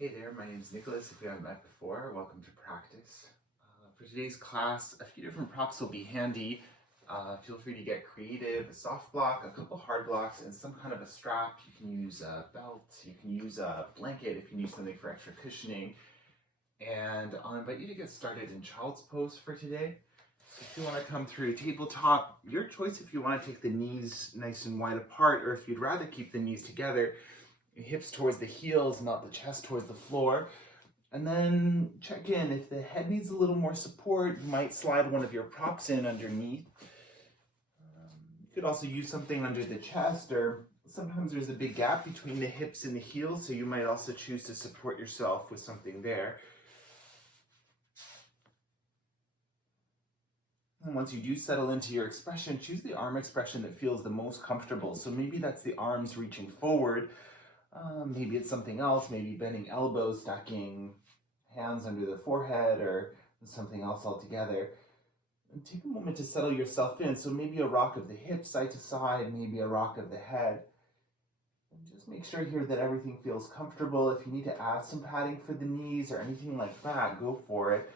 Hey there, my name is Nicholas. If we haven't met before, welcome to practice. For today's class, a few different props will be handy. Feel free to get creative, a soft block, a couple hard blocks, and some kind of a strap. You can use a belt, you can use a blanket if you need something for extra cushioning. And I'll invite you to get started in child's pose for today. So if you want to come through tabletop, your choice if you want to take the knees nice and wide apart, or if you'd rather keep the knees together, hips towards the heels, not the chest towards the floor. And then check in. If the head needs a little more support, you might slide one of your props in underneath. You could also use something under the chest, or sometimes there's a big gap between the hips and the heels, so you might also choose to support yourself with something there. And once you do settle into your expression, choose the arm expression that feels the most comfortable. So maybe that's the arms reaching forward. Maybe it's something else, maybe bending elbows, stacking hands under the forehead, or something else altogether. And take a moment to settle yourself in. So maybe a rock of the hips side to side, maybe a rock of the head. And just make sure here that everything feels comfortable. If you need to add some padding for the knees or anything like that, go for it.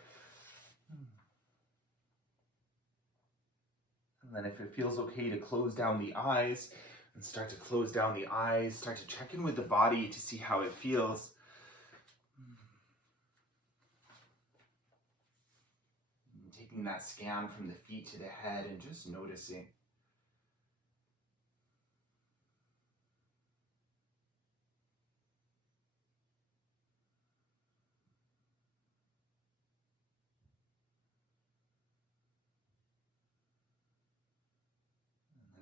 And then if it feels okay to close down the eyes, and start to close down the eyes, start to check in with the body to see how it feels. And taking that scan from the feet to the head and just noticing.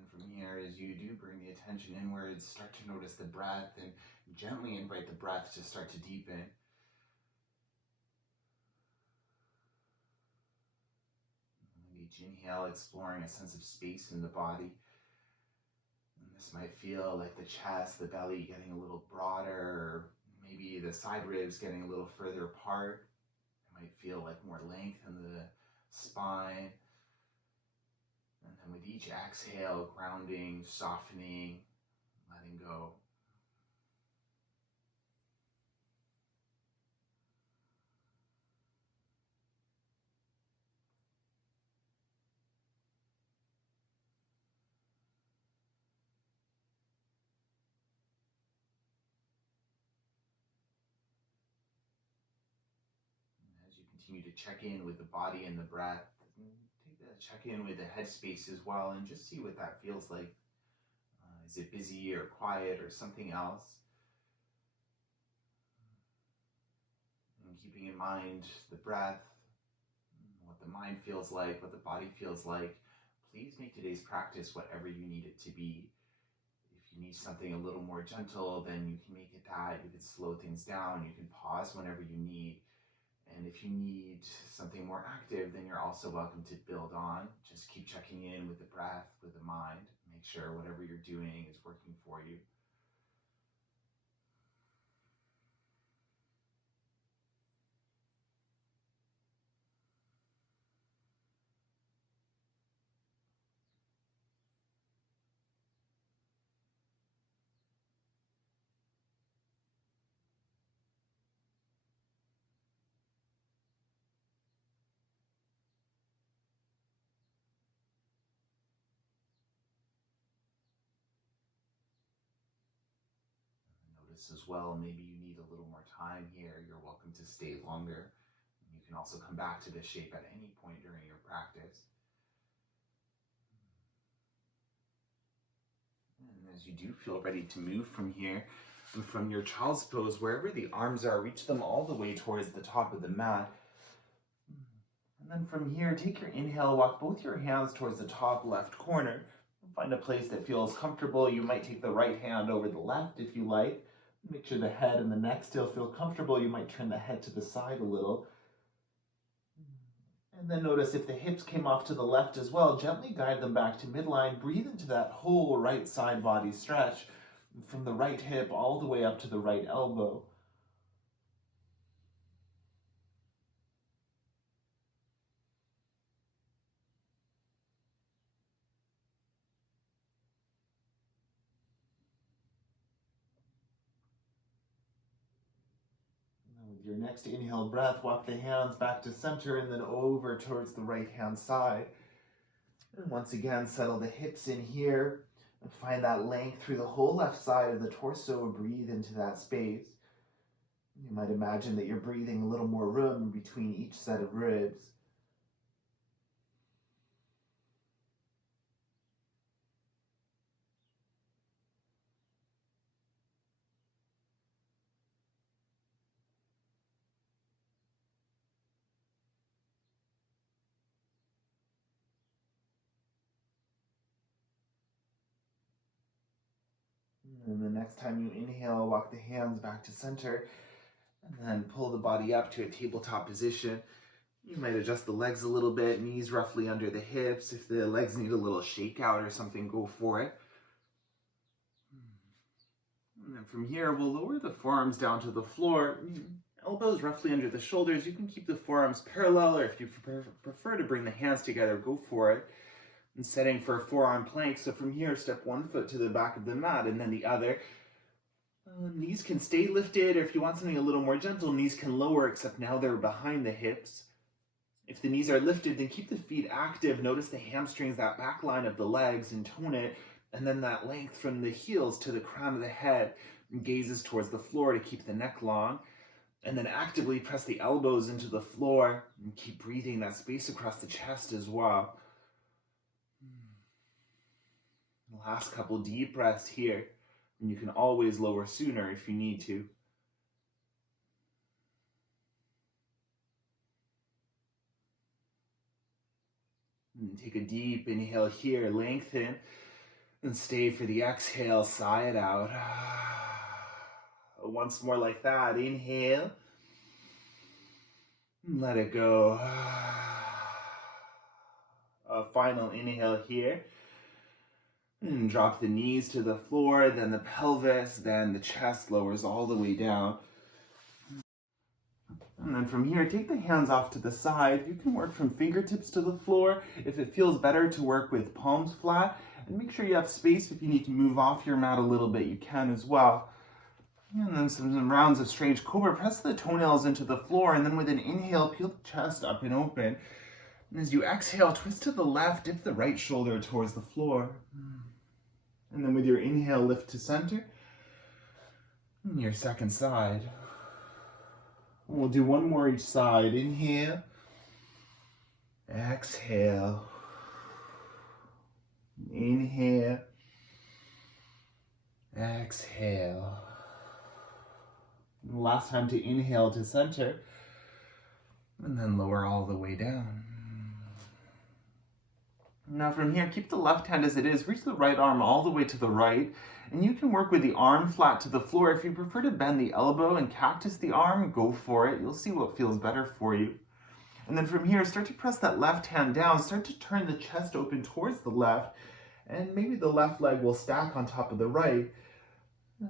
From here, as you do bring the attention inwards, start to notice the breath and gently invite the breath to start to deepen. And each inhale, exploring a sense of space in the body. And this might feel like the chest, the belly getting a little broader, or maybe the side ribs getting a little further apart. It might feel like more length in the spine. And then with each exhale, grounding, softening, letting go. And as you continue to check in with the body and the breath, take that check in with the headspace as well, and just see what that feels like. Is it busy or quiet or something else? And keeping in mind the breath, what the mind feels like, what the body feels like. Please make today's practice whatever you need it to be. If you need something a little more gentle, then you can make it that. You can slow things down. You can pause whenever you need. And if you need something more active, then you're also welcome to build on. Just keep checking in with the breath, with the mind. Make sure whatever you're doing is working for you. Notice as well, maybe you need a little more time here. You're welcome to stay longer. You can also come back to this shape at any point during your practice. And as you do feel ready to move from here, and from your child's pose, wherever the arms are, reach them all the way towards the top of the mat. And then from here, take your inhale, walk both your hands towards the top left corner. Find a place that feels comfortable. You might take the right hand over the left if you like. Make sure the head and the neck still feel comfortable. You might turn the head to the side a little. And then notice if the hips came off to the left as well, gently guide them back to midline. Breathe into that whole right side body stretch from the right hip all the way up to the right elbow. With your next inhale breath, walk the hands back to center and then over towards the right-hand side. And once again, settle the hips in here and find that length through the whole left side of the torso. Breathe into that space. You might imagine that you're breathing a little more room between each set of ribs. And the next time you inhale, walk the hands back to center and then pull the body up to a tabletop position. You might adjust the legs a little bit, knees roughly under the hips. If the legs need a little shake out or something, go for it. And then from here, we'll lower the forearms down to the floor. Elbows roughly under the shoulders. You can keep the forearms parallel, or if you prefer to bring the hands together, go for it. And setting for a forearm plank. So from here, step one foot to the back of the mat and then the other. Knees can stay lifted, or if you want something a little more gentle, knees can lower, except now they're behind the hips. If the knees are lifted, then keep the feet active. Notice the hamstrings, that back line of the legs, and tone it. And then that length from the heels to the crown of the head, and gazes towards the floor to keep the neck long. And then actively press the elbows into the floor and keep breathing that space across the chest as well. Last couple deep breaths here, and you can always lower sooner if you need to. And take a deep inhale here, lengthen, and stay for the exhale, sigh it out. Once more like that, inhale, and let it go. A final inhale here. And drop the knees to the floor, then the pelvis, then the chest lowers all the way down. And then from here, take the hands off to the side. You can work from fingertips to the floor. If it feels better to work with palms flat, and make sure you have space. If you need to move off your mat a little bit, you can as well. And then some rounds of strange cobra. Press the toenails into the floor, and then with an inhale, peel the chest up and open. And as you exhale, twist to the left, dip the right shoulder towards the floor. And then with your inhale, lift to center. And your second side. We'll do one more each side. Inhale. Exhale. Inhale. Exhale. And last time to inhale to center. And then lower all the way down. Now from here, keep the left hand as it is. Reach the right arm all the way to the right. And you can work with the arm flat to the floor. If you prefer to bend the elbow and cactus the arm, go for it. You'll see what feels better for you. And then from here, start to press that left hand down. Start to turn the chest open towards the left. And maybe the left leg will stack on top of the right.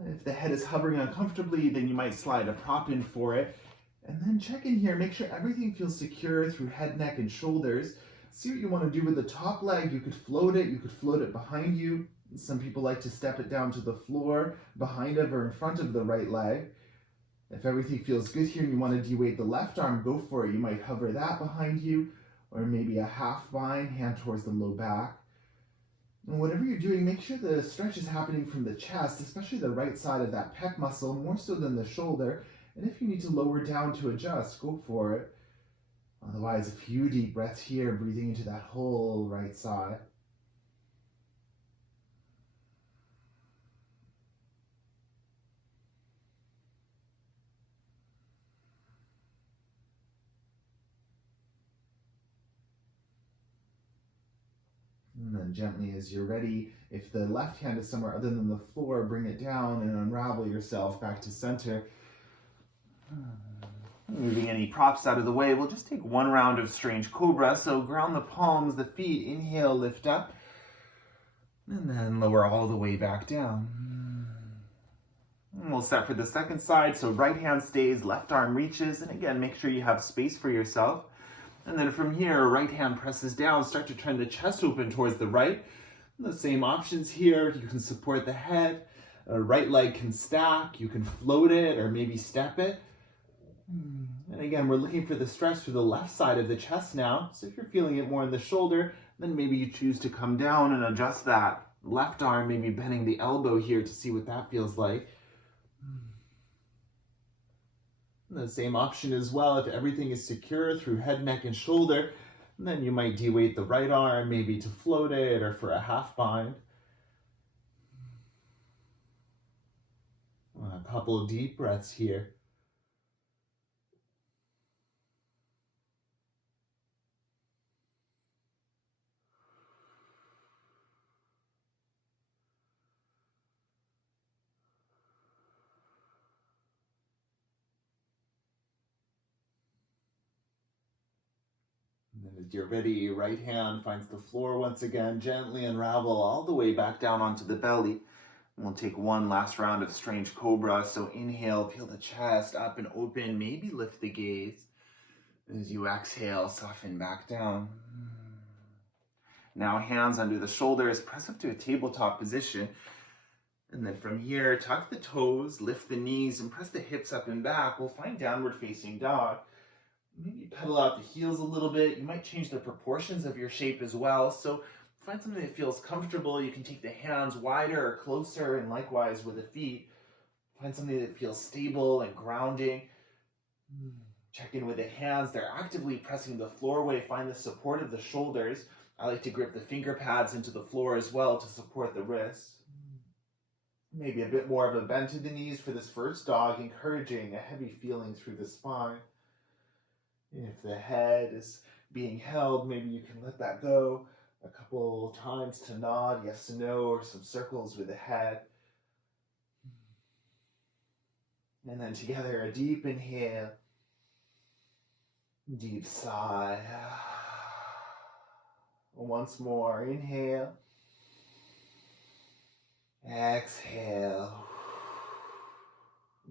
If the head is hovering uncomfortably, then you might slide a prop in for it. And then check in here. Make sure everything feels secure through head, neck, and shoulders. See what you want to do with the top leg. You could float it behind you. Some people like to step it down to the floor behind it or in front of the right leg. If everything feels good here and you want to de-weight the left arm, go for it. You might hover that behind you, or maybe a half bind, hand towards the low back. And whatever you're doing, make sure the stretch is happening from the chest, especially the right side of that pec muscle, more so than the shoulder. And if you need to lower down to adjust, go for it. Otherwise, a few deep breaths here, breathing into that whole right side. And then gently as you're ready, if the left hand is somewhere other than the floor, bring it down and unravel yourself back to center. Moving any props out of the way, we'll just take one round of strange cobra. So ground the palms, the feet, inhale, lift up, and then lower all the way back down. And we'll set for the second side. So right hand stays, left arm reaches, and again, make sure you have space for yourself. And then from here, right hand presses down, start to turn the chest open towards the right. The same options here. You can support the head. Right leg can stack. You can float it or maybe step it. And again, we're looking for the stretch through the left side of the chest now. So if you're feeling it more in the shoulder, then maybe you choose to come down and adjust that left arm, maybe bending the elbow here to see what that feels like. And the same option as well, if everything is secure through head, neck, and shoulder, then you might de-weight the right arm, maybe to float it or for a half bind. A couple of deep breaths here. And then as you're ready, your right hand finds the floor once again. Gently unravel all the way back down onto the belly. And we'll take one last round of strange cobra. So inhale, peel the chest up and open. Maybe lift the gaze. As you exhale, soften back down. Now hands under the shoulders, press up to a tabletop position. And then from here, tuck the toes, lift the knees, and press the hips up and back. We'll find downward facing dog. Maybe pedal out the heels a little bit. You might change the proportions of your shape as well. So find something that feels comfortable. You can take the hands wider or closer, and likewise with the feet. Find something that feels stable and grounding. Check in with the hands. They're actively pressing the floor away. Find the support of the shoulders. I like to grip the finger pads into the floor as well to support the wrists. Maybe a bit more of a bend to the knees for this first dog, encouraging a heavy feeling through the spine. If the head is being held, maybe you can let that go a couple times to nod, yes and no, or some circles with the head. And then together, a deep inhale, deep sigh. Once more, inhale, exhale.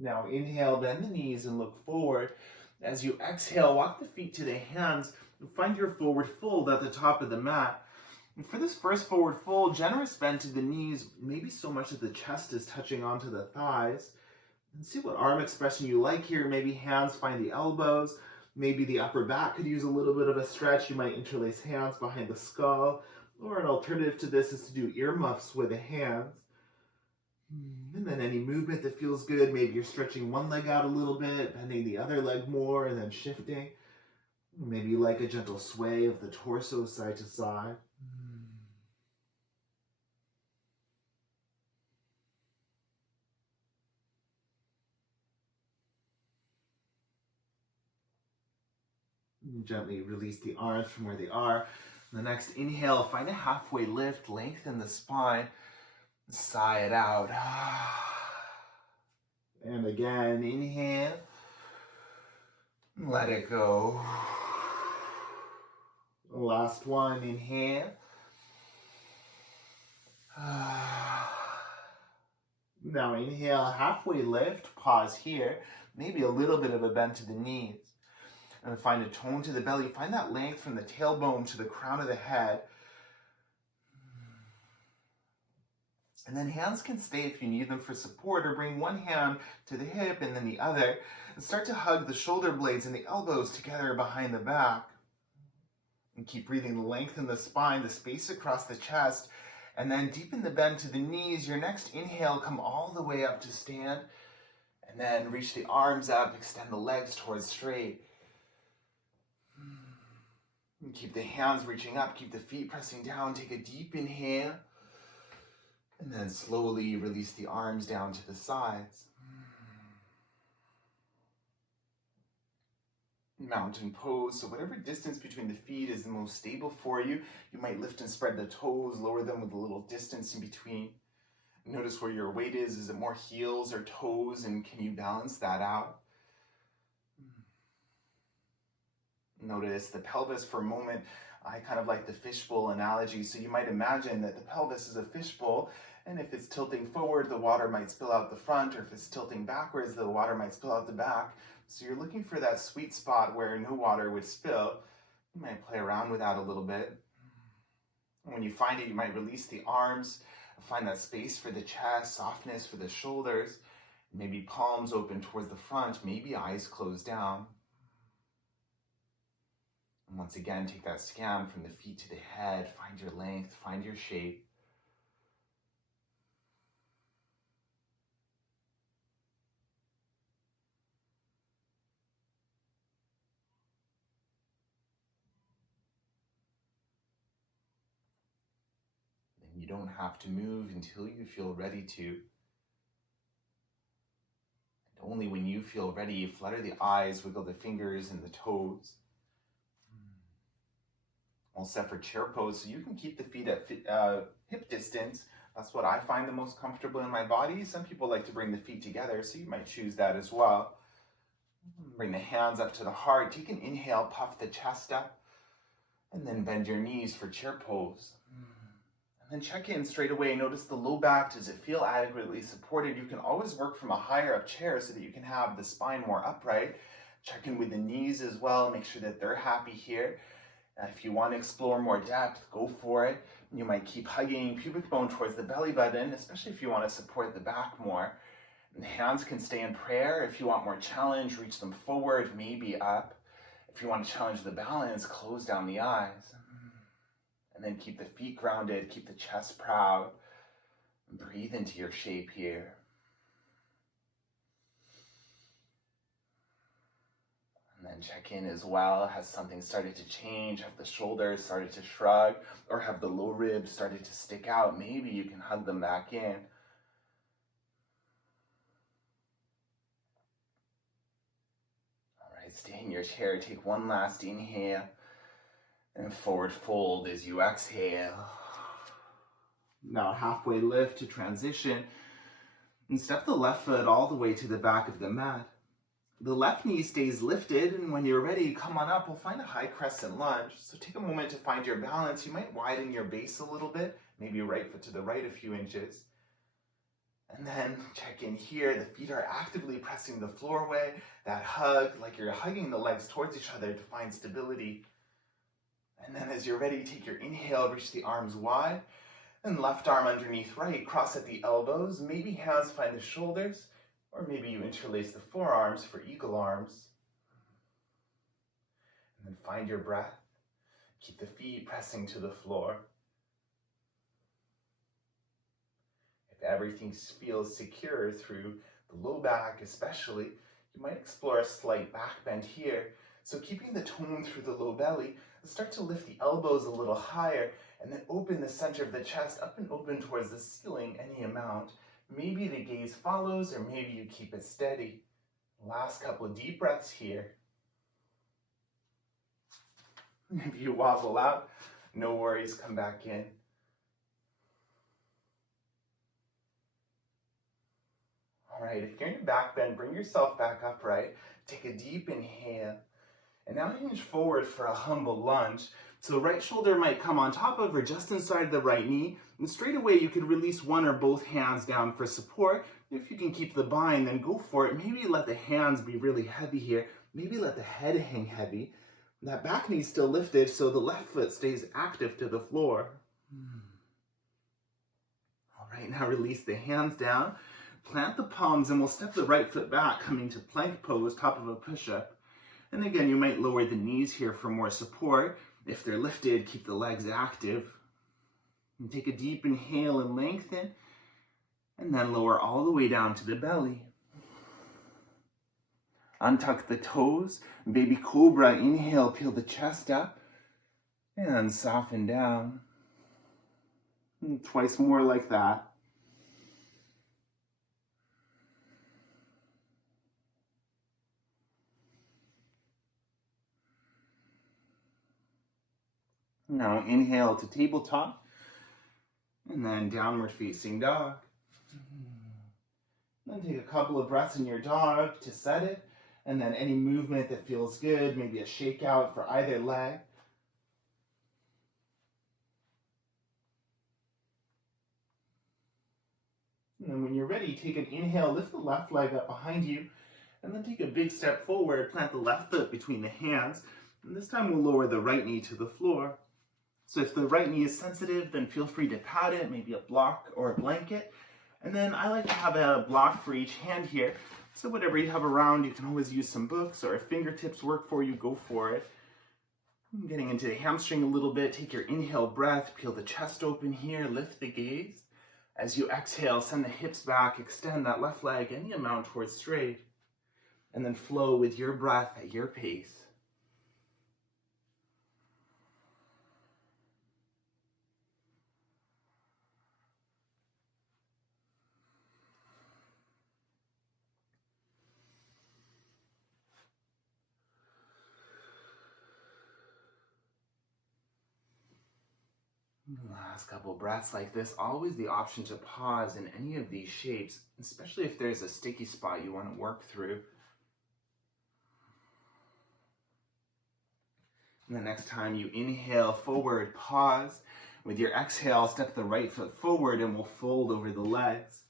Now inhale, bend the knees and look forward. As you exhale, walk the feet to the hands and find your forward fold at the top of the mat. And for this first forward fold, generous bend to the knees, maybe so much that the chest is touching onto the thighs. And see what arm expression you like here. Maybe hands find the elbows. Maybe the upper back could use a little bit of a stretch. You might interlace hands behind the skull. Or an alternative to this is to do earmuffs with the hands. And then any movement that feels good, maybe you're stretching one leg out a little bit, bending the other leg more, and then shifting. Maybe you like a gentle sway of the torso side to side. And gently release the arms from where they are. The next inhale, find a halfway lift, lengthen the spine. Sigh it out. And again, inhale. Let it go. Last one, inhale. Now inhale, halfway lift, pause here. Maybe a little bit of a bend to the knees. And find a tone to the belly. Find that length from the tailbone to the crown of the head. And then hands can stay if you need them for support, or bring one hand to the hip and then the other. And start to hug the shoulder blades and the elbows together behind the back. And keep breathing, lengthen the spine, the space across the chest. And then deepen the bend to the knees. Your next inhale, come all the way up to stand. And then reach the arms up, extend the legs towards straight. And keep the hands reaching up, keep the feet pressing down. Take a deep inhale. And then slowly release the arms down to the sides. Mountain pose. So whatever distance between the feet is the most stable for you, you might lift and spread the toes, lower them with a little distance in between. Notice where your weight is. Is it more heels or toes? And can you balance that out? Notice the pelvis for a moment. I kind of like the fishbowl analogy. So you might imagine that the pelvis is a fishbowl. And if it's tilting forward, the water might spill out the front, or if it's tilting backwards, the water might spill out the back. So you're looking for that sweet spot where no water would spill. You might play around with that a little bit. And when you find it, you might release the arms, find that space for the chest, softness for the shoulders, Maybe palms open towards the front, maybe eyes closed down. And once again, take that scan from the feet to the head, find your length, find your shape. And you don't have to move until you feel ready to. And only when you feel ready, flutter the eyes, wiggle the fingers and the toes. All set for chair pose, so you can keep the feet at hip distance. That's what I find the most comfortable in my body. Some people like to bring the feet together, so you might choose that as well. Bring the hands up to the heart. Take an inhale, puff the chest up, and then bend your knees for chair pose. And then check in straight away. Notice the low back. Does it feel adequately supported? You can always work from a higher up chair so that you can have the spine more upright. Check in with the knees as well. Make sure that they're happy here. If you want to explore more depth, go for it. You might keep hugging pubic bone towards the belly button, especially if you want to support the back more. And the hands can stay in prayer. If you want more challenge, reach them forward, maybe up. If you want to challenge the balance, close down the eyes. And then keep the feet grounded, keep the chest proud. And breathe into your shape here. And then check in as well. Has something started to change? Have the shoulders started to shrug? Or have the low ribs started to stick out? Maybe you can hug them back in. All right, stay in your chair. Take one last inhale. And forward fold as you exhale. Now halfway lift to transition. And step the left foot all the way to the back of the mat. The left knee stays lifted, and when you're ready, come on up. We'll find a high crescent lunge. So take a moment to find your balance. You might widen your base a little bit, maybe right foot to the right a few inches. And then check in here. The feet are actively pressing the floor away. That hug, like you're hugging the legs towards each other to find stability. And then as you're ready, take your inhale, reach the arms wide. And left arm underneath right, cross at the elbows. Maybe hands find the shoulders. Or maybe you interlace the forearms for eagle arms. And then find your breath. Keep the feet pressing to the floor. If everything feels secure through the low back especially, you might explore a slight back bend here. So keeping the tone through the low belly, start to lift the elbows a little higher and then open the center of the chest up and open towards the ceiling any amount. Maybe the gaze follows, or maybe you keep it steady. Last couple of deep breaths here. If you wobble out, no worries, come back in. All right, if you're in a back bend, bring yourself back upright. Take a deep inhale. And now hinge forward for a humble lunge. So the right shoulder might come on top of or just inside the right knee. And straight away you could release one or both hands down for support. If you can keep the bind, then go for it. Maybe let the hands be really heavy here. Maybe let the head hang heavy. That back knee still lifted so the left foot stays active to the floor. All right, now release the hands down. Plant the palms and we'll step the right foot back, coming to plank pose, top of a push-up. And again, you might lower the knees here for more support. If they're lifted, keep the legs active. And take a deep inhale and lengthen. And then lower all the way down to the belly. Untuck the toes. Baby cobra, inhale, peel the chest up. And soften down. And twice more like that. Now inhale to tabletop, and then downward facing dog. Then take a couple of breaths in your dog to set it, and then any movement that feels good, maybe a shakeout for either leg. And then when you're ready, take an inhale, lift the left leg up behind you, and then take a big step forward, plant the left foot between the hands, and this time we'll lower the right knee to the floor. So if the right knee is sensitive, then feel free to pat it, maybe a block or a blanket. And then I like to have a block for each hand here. So whatever you have around, you can always use some books, or if fingertips work for you, go for it. Getting into the hamstring a little bit, take your inhale breath, peel the chest open here, lift the gaze. As you exhale, send the hips back, extend that left leg any amount towards straight, and then flow with your breath at your pace. Last couple breaths like this, always the option to pause in any of these shapes, especially if there's a sticky spot you want to work through. And the next time you inhale forward, pause. With your exhale, step the right foot forward and we'll fold over the legs.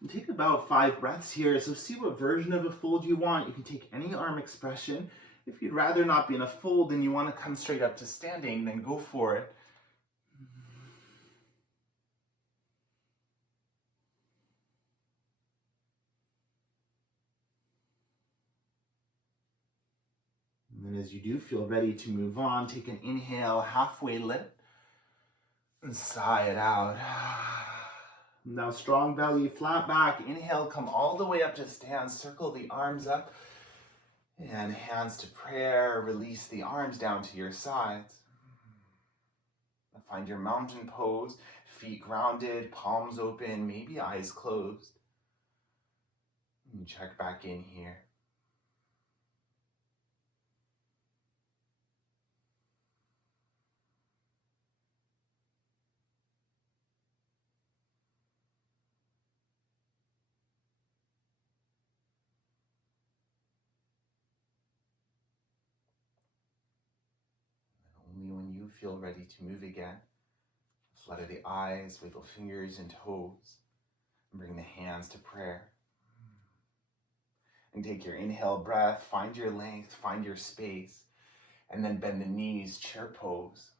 And take about 5 breaths here, so see what version of a fold you want. You can take any arm expression. If you'd rather not be in a fold and you want to come straight up to standing, then go for it. And then as you do feel ready to move on, take an inhale, halfway lift, and sigh it out. Now strong belly, flat back. Inhale, come all the way up to stand. Circle the arms up. And hands to prayer. Release the arms down to your sides. Find your mountain pose. Feet grounded, palms open, maybe eyes closed. And check back in here. Only when you feel ready to move again, flutter the eyes, wiggle fingers and toes, and bring the hands to prayer. And take your inhale breath, find your length, find your space, and then bend the knees, chair pose.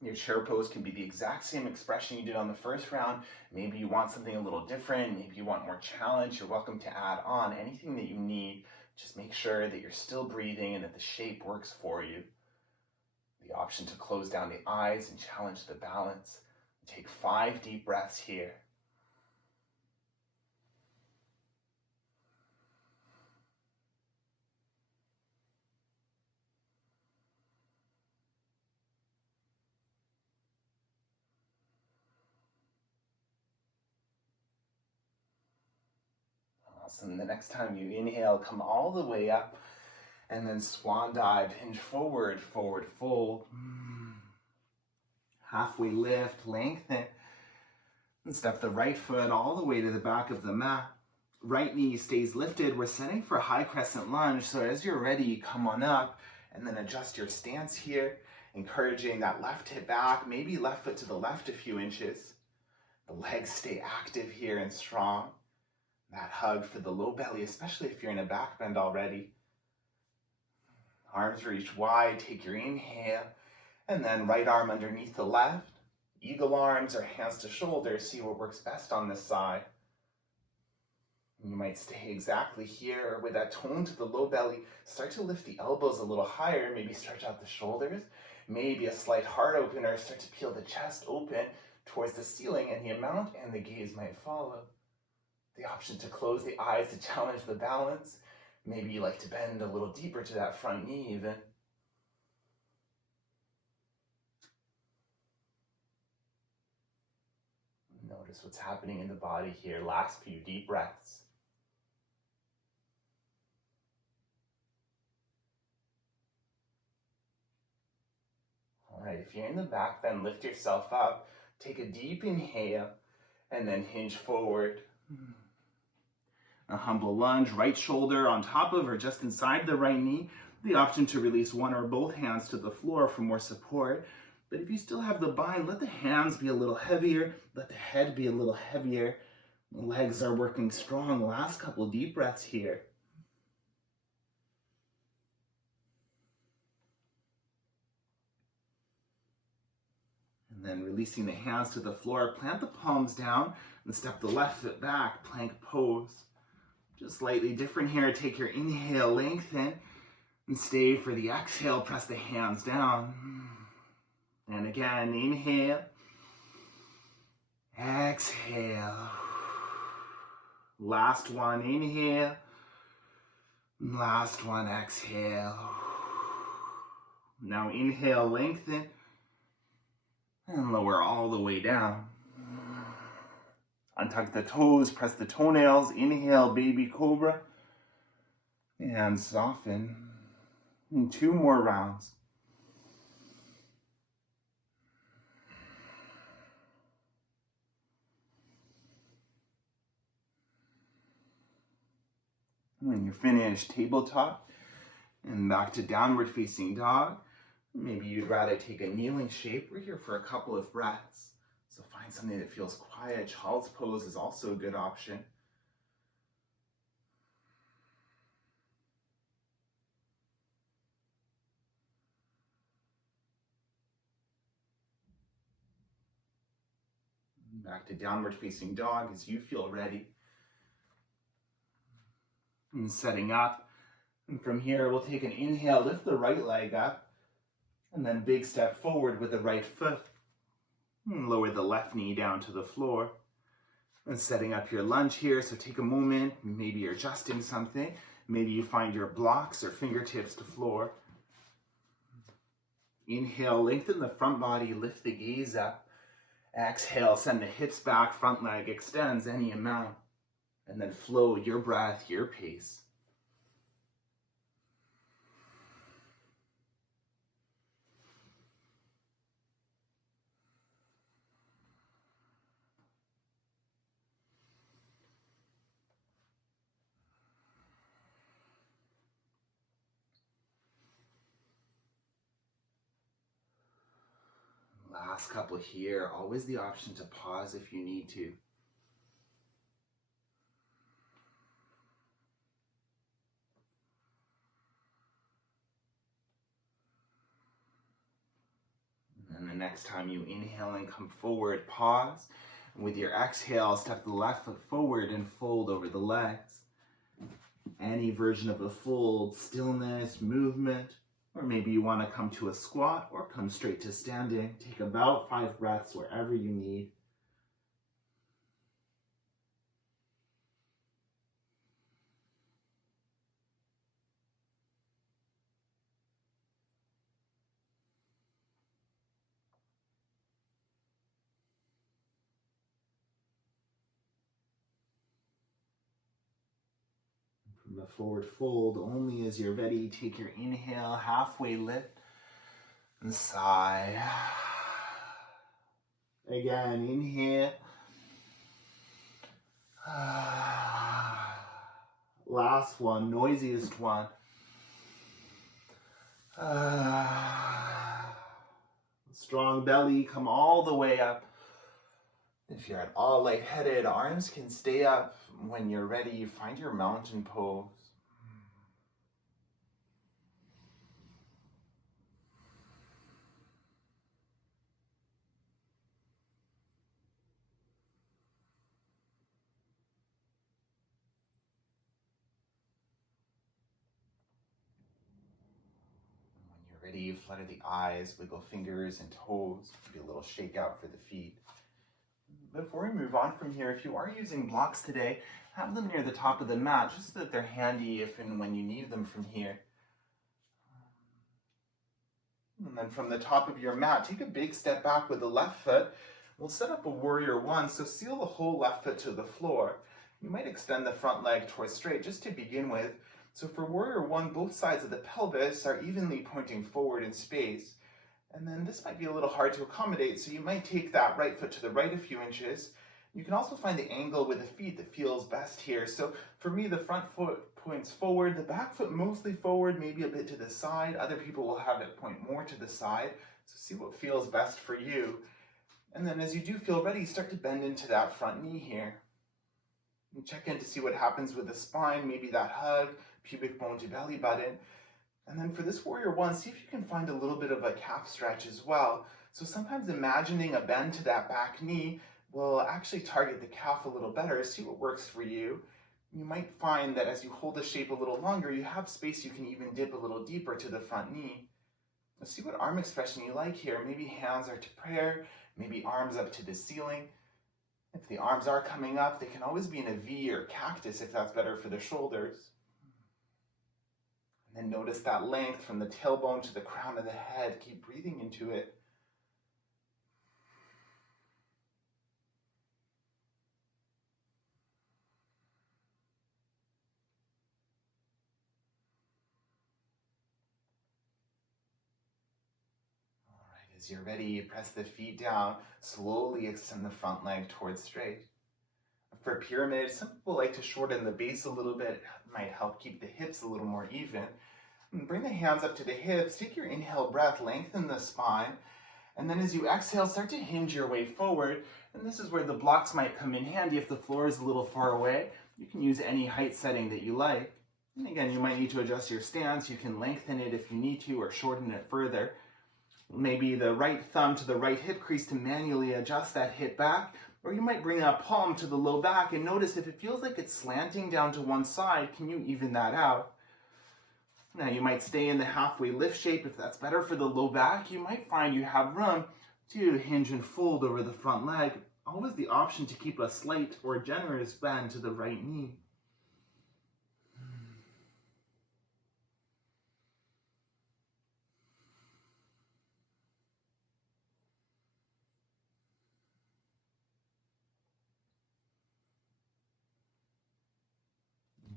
Your chair pose can be the exact same expression you did on the first round. Maybe you want something a little different, maybe you want more challenge, you're welcome to add on anything that you need. Just make sure that you're still breathing and that the shape works for you. The option to close down the eyes and challenge the balance. Take 5 deep breaths here. Awesome. The next time you inhale, come all the way up, and then swan dive, hinge forward, forward fold. Halfway lift, lengthen, and step the right foot all the way to the back of the mat. Right knee stays lifted. We're setting for high crescent lunge, so as you're ready, come on up, and then adjust your stance here, encouraging that left hip back, maybe left foot to the left a few inches. The legs stay active here and strong. That hug for the low belly, especially if you're in a back bend already. Arms reach wide, take your inhale, and then right arm underneath the left. Eagle arms or hands to shoulders, see what works best on this side. You might stay exactly here with that tone to the low belly. Start to lift the elbows a little higher, maybe stretch out the shoulders. Maybe a slight heart opener, start to peel the chest open towards the ceiling, and the amount and the gaze might follow. The option to close the eyes to challenge the balance. Maybe you like to bend a little deeper to that front knee even. Notice what's happening in the body here. Last few deep breaths. All right, if you're in the back bend, lift yourself up. Take a deep inhale and then hinge forward. A humble lunge, right shoulder on top of or just inside the right knee. The option to release one or both hands to the floor for more support. But if you still have the bind, let the hands be a little heavier. Let the head be a little heavier. The legs are working strong. Last couple deep breaths here. And then releasing the hands to the floor, plant the palms down and step the left foot back, plank pose. Just slightly different here. Take your inhale, lengthen, and stay for the exhale. Press the hands down. And again, inhale, exhale. Last one, inhale. Last one, exhale. Now inhale, lengthen, and lower all the way down. Untuck the toes, press the toenails. Inhale, baby cobra, and soften. And 2 more rounds. When you're finished, tabletop, and back to downward facing dog. Maybe you'd rather take a kneeling shape. We're here for a couple of breaths. So find something that feels quiet. Child's pose is also a good option. Back to downward facing dog as you feel ready. And setting up. And from here, we'll take an inhale, lift the right leg up, and then big step forward with the right foot. And lower the left knee down to the floor. And setting up your lunge here, so take a moment, maybe you're adjusting something, maybe you find your blocks or fingertips to floor. Inhale, lengthen the front body, lift the gaze up. Exhale, send the hips back, front leg extends any amount. And then flow your breath, your pace. Last couple here, always the option to pause if you need to. And the next time you inhale and come forward, pause. And with your exhale, step the left foot forward and fold over the legs. Any version of a fold, stillness, movement, or maybe you want to come to a squat or come straight to standing. Take about 5 breaths wherever you need. From the forward fold, only as you're ready, take your inhale, halfway lift, and sigh. Again, inhale. Last one, noisiest one. Strong belly, come all the way up. If you're at all lightheaded, arms can stay up. When you're ready, find your mountain pose. When you're ready, you flutter the eyes, wiggle fingers and toes. Do a little shake out for the feet. Before we move on from here, if you are using blocks today, have them near the top of the mat, just so that they're handy if and when you need them from here. And then from the top of your mat, take a big step back with the left foot. We'll set up a warrior 1, so seal the whole left foot to the floor. You might extend the front leg towards straight just to begin with. So for warrior 1, both sides of the pelvis are evenly pointing forward in space. And then this might be a little hard to accommodate, so you might take that right foot to the right a few inches. You can also find the angle with the feet that feels best here. So for me, the front foot points forward, the back foot mostly forward, maybe a bit to the side. Other people will have it point more to the side. So see what feels best for you. And then as you do feel ready, start to bend into that front knee here. And check in to see what happens with the spine, maybe that hug, pubic bone to belly button. And then for this warrior 1, see if you can find a little bit of a calf stretch as well. So sometimes imagining a bend to that back knee will actually target the calf a little better. See what works for you. You might find that as you hold the shape a little longer, you have space you can even dip a little deeper to the front knee. Let's see what arm expression you like here. Maybe hands are to prayer, maybe arms up to the ceiling. If the arms are coming up, they can always be in a V or cactus if that's better for the shoulders. And then notice that length from the tailbone to the crown of the head. Keep breathing into it. All right, as you're ready, press the feet down. Slowly extend the front leg towards straight. For pyramid, some people like to shorten the base a little bit. It might help keep the hips a little more even. And bring the hands up to the hips. Take your inhale breath, lengthen the spine. And then as you exhale, start to hinge your way forward. And this is where the blocks might come in handy. If the floor is a little far away, you can use any height setting that you like. And again, you might need to adjust your stance. You can lengthen it if you need to or shorten it further. Maybe the right thumb to the right hip crease to manually adjust that hip back. Or you might bring a palm to the low back and notice if it feels like it's slanting down to one side, can you even that out? Now you might stay in the halfway lift shape if that's better for the low back. You might find you have room to hinge and fold over the front leg. Always the option to keep a slight or generous bend to the right knee.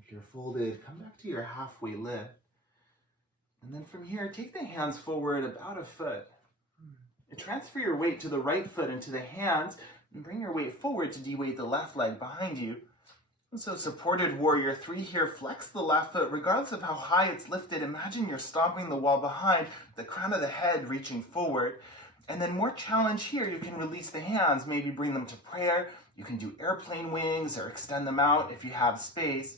If you're folded, come back to your halfway lift. And then from here, take the hands forward about a foot. And transfer your weight to the right foot into the hands and bring your weight forward to de-weight the left leg behind you. And so supported warrior 3 here, flex the left foot regardless of how high it's lifted. Imagine you're stomping the wall behind, the crown of the head reaching forward. And then more challenge here, you can release the hands, maybe bring them to prayer. You can do airplane wings or extend them out if you have space.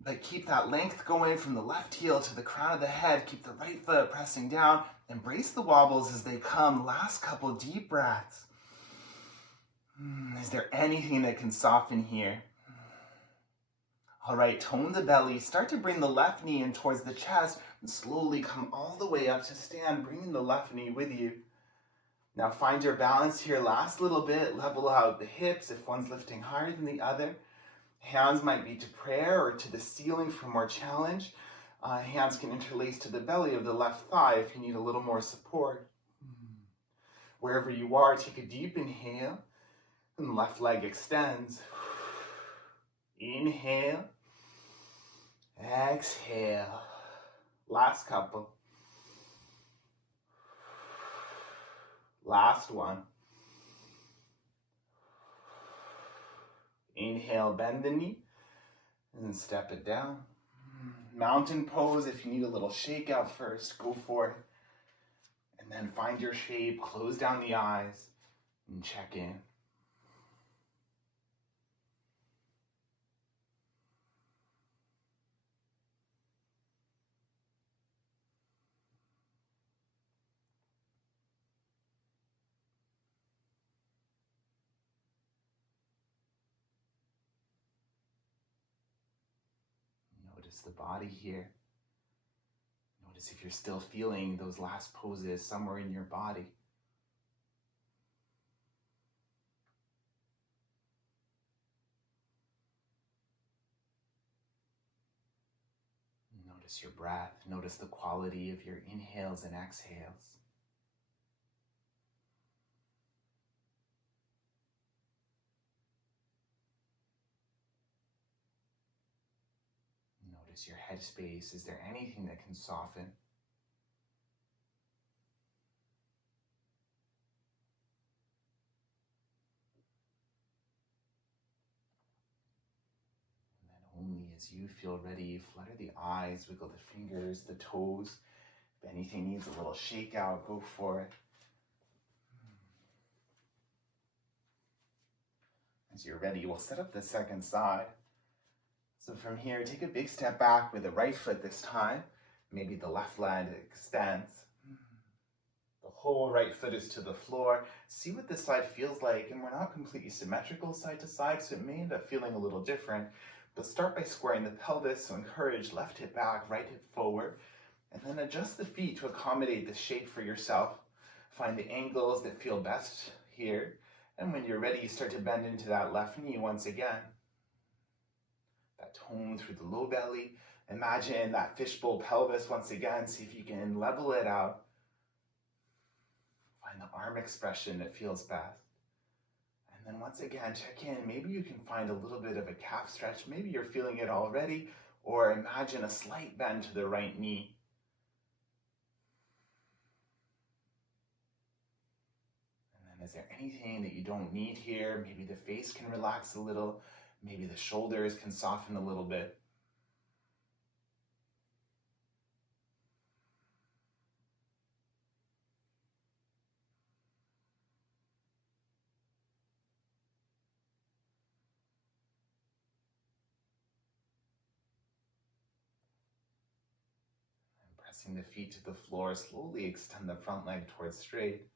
But keep that length going from the left heel to the crown of the head. Keep the right foot pressing down. Embrace the wobbles as they come. Last couple deep breaths. Is there anything that can soften here? All right, tone the belly. Start to bring the left knee in towards the chest and slowly come all the way up to stand, bringing the left knee with you. Now find your balance here. Last little bit. Level out the hips if one's lifting higher than the other. Hands might be to prayer or to the ceiling for more challenge. Hands can interlace to the belly of the left thigh if you need a little more support. Wherever you are, take a deep inhale and the left leg extends. Inhale, exhale. Last couple. Last one. Inhale, bend the knee, and then step it down. Mountain pose, if you need a little shakeout first, go for it. And then find your shape, close down the eyes, and check in. Notice the body here. Notice if you're still feeling those last poses somewhere in your body. Notice your breath. Notice the quality of your inhales and exhales. Notice your headspace. Is there anything that can soften? And then only as you feel ready, flutter the eyes, wiggle the fingers, the toes. If anything needs a little shakeout, go for it. As you're ready, we'll set up the second side. So from here, take a big step back with the right foot this time. Maybe the left leg extends. The whole right foot is to the floor. See what this side feels like, and we're not completely symmetrical side to side, so it may end up feeling a little different. But start by squaring the pelvis, so encourage left hip back, right hip forward, and then adjust the feet to accommodate the shape for yourself. Find the angles that feel best here, and when you're ready, start to bend into that left knee once again. That tone through the low belly. Imagine that fishbowl pelvis once again. See if you can level it out. Find the arm expression that feels best. And then once again, check in. Maybe you can find a little bit of a calf stretch. Maybe you're feeling it already, or imagine a slight bend to the right knee. And then is there anything that you don't need here? Maybe the face can relax a little. Maybe the shoulders can soften a little bit. Pressing the feet to the floor, slowly extend the front leg towards straight.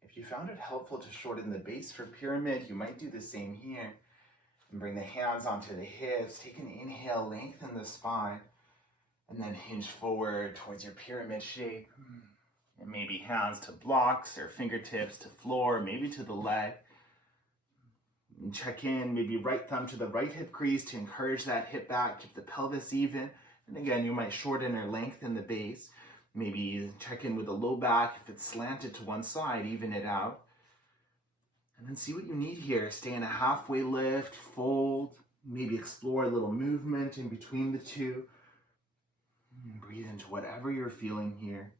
If you found it helpful to shorten the base for pyramid, you might do the same here. And bring the hands onto the hips. Take an inhale, lengthen the spine, and then hinge forward towards your pyramid shape. And maybe hands to blocks or fingertips to floor, maybe to the leg. And check in, maybe right thumb to the right hip crease to encourage that hip back, keep the pelvis even. And again, you might shorten or lengthen the base. Maybe check in with the low back. If it's slanted to one side, even it out. And then see what you need here. Stay in a halfway lift, fold, maybe explore a little movement in between the two. And breathe into whatever you're feeling here.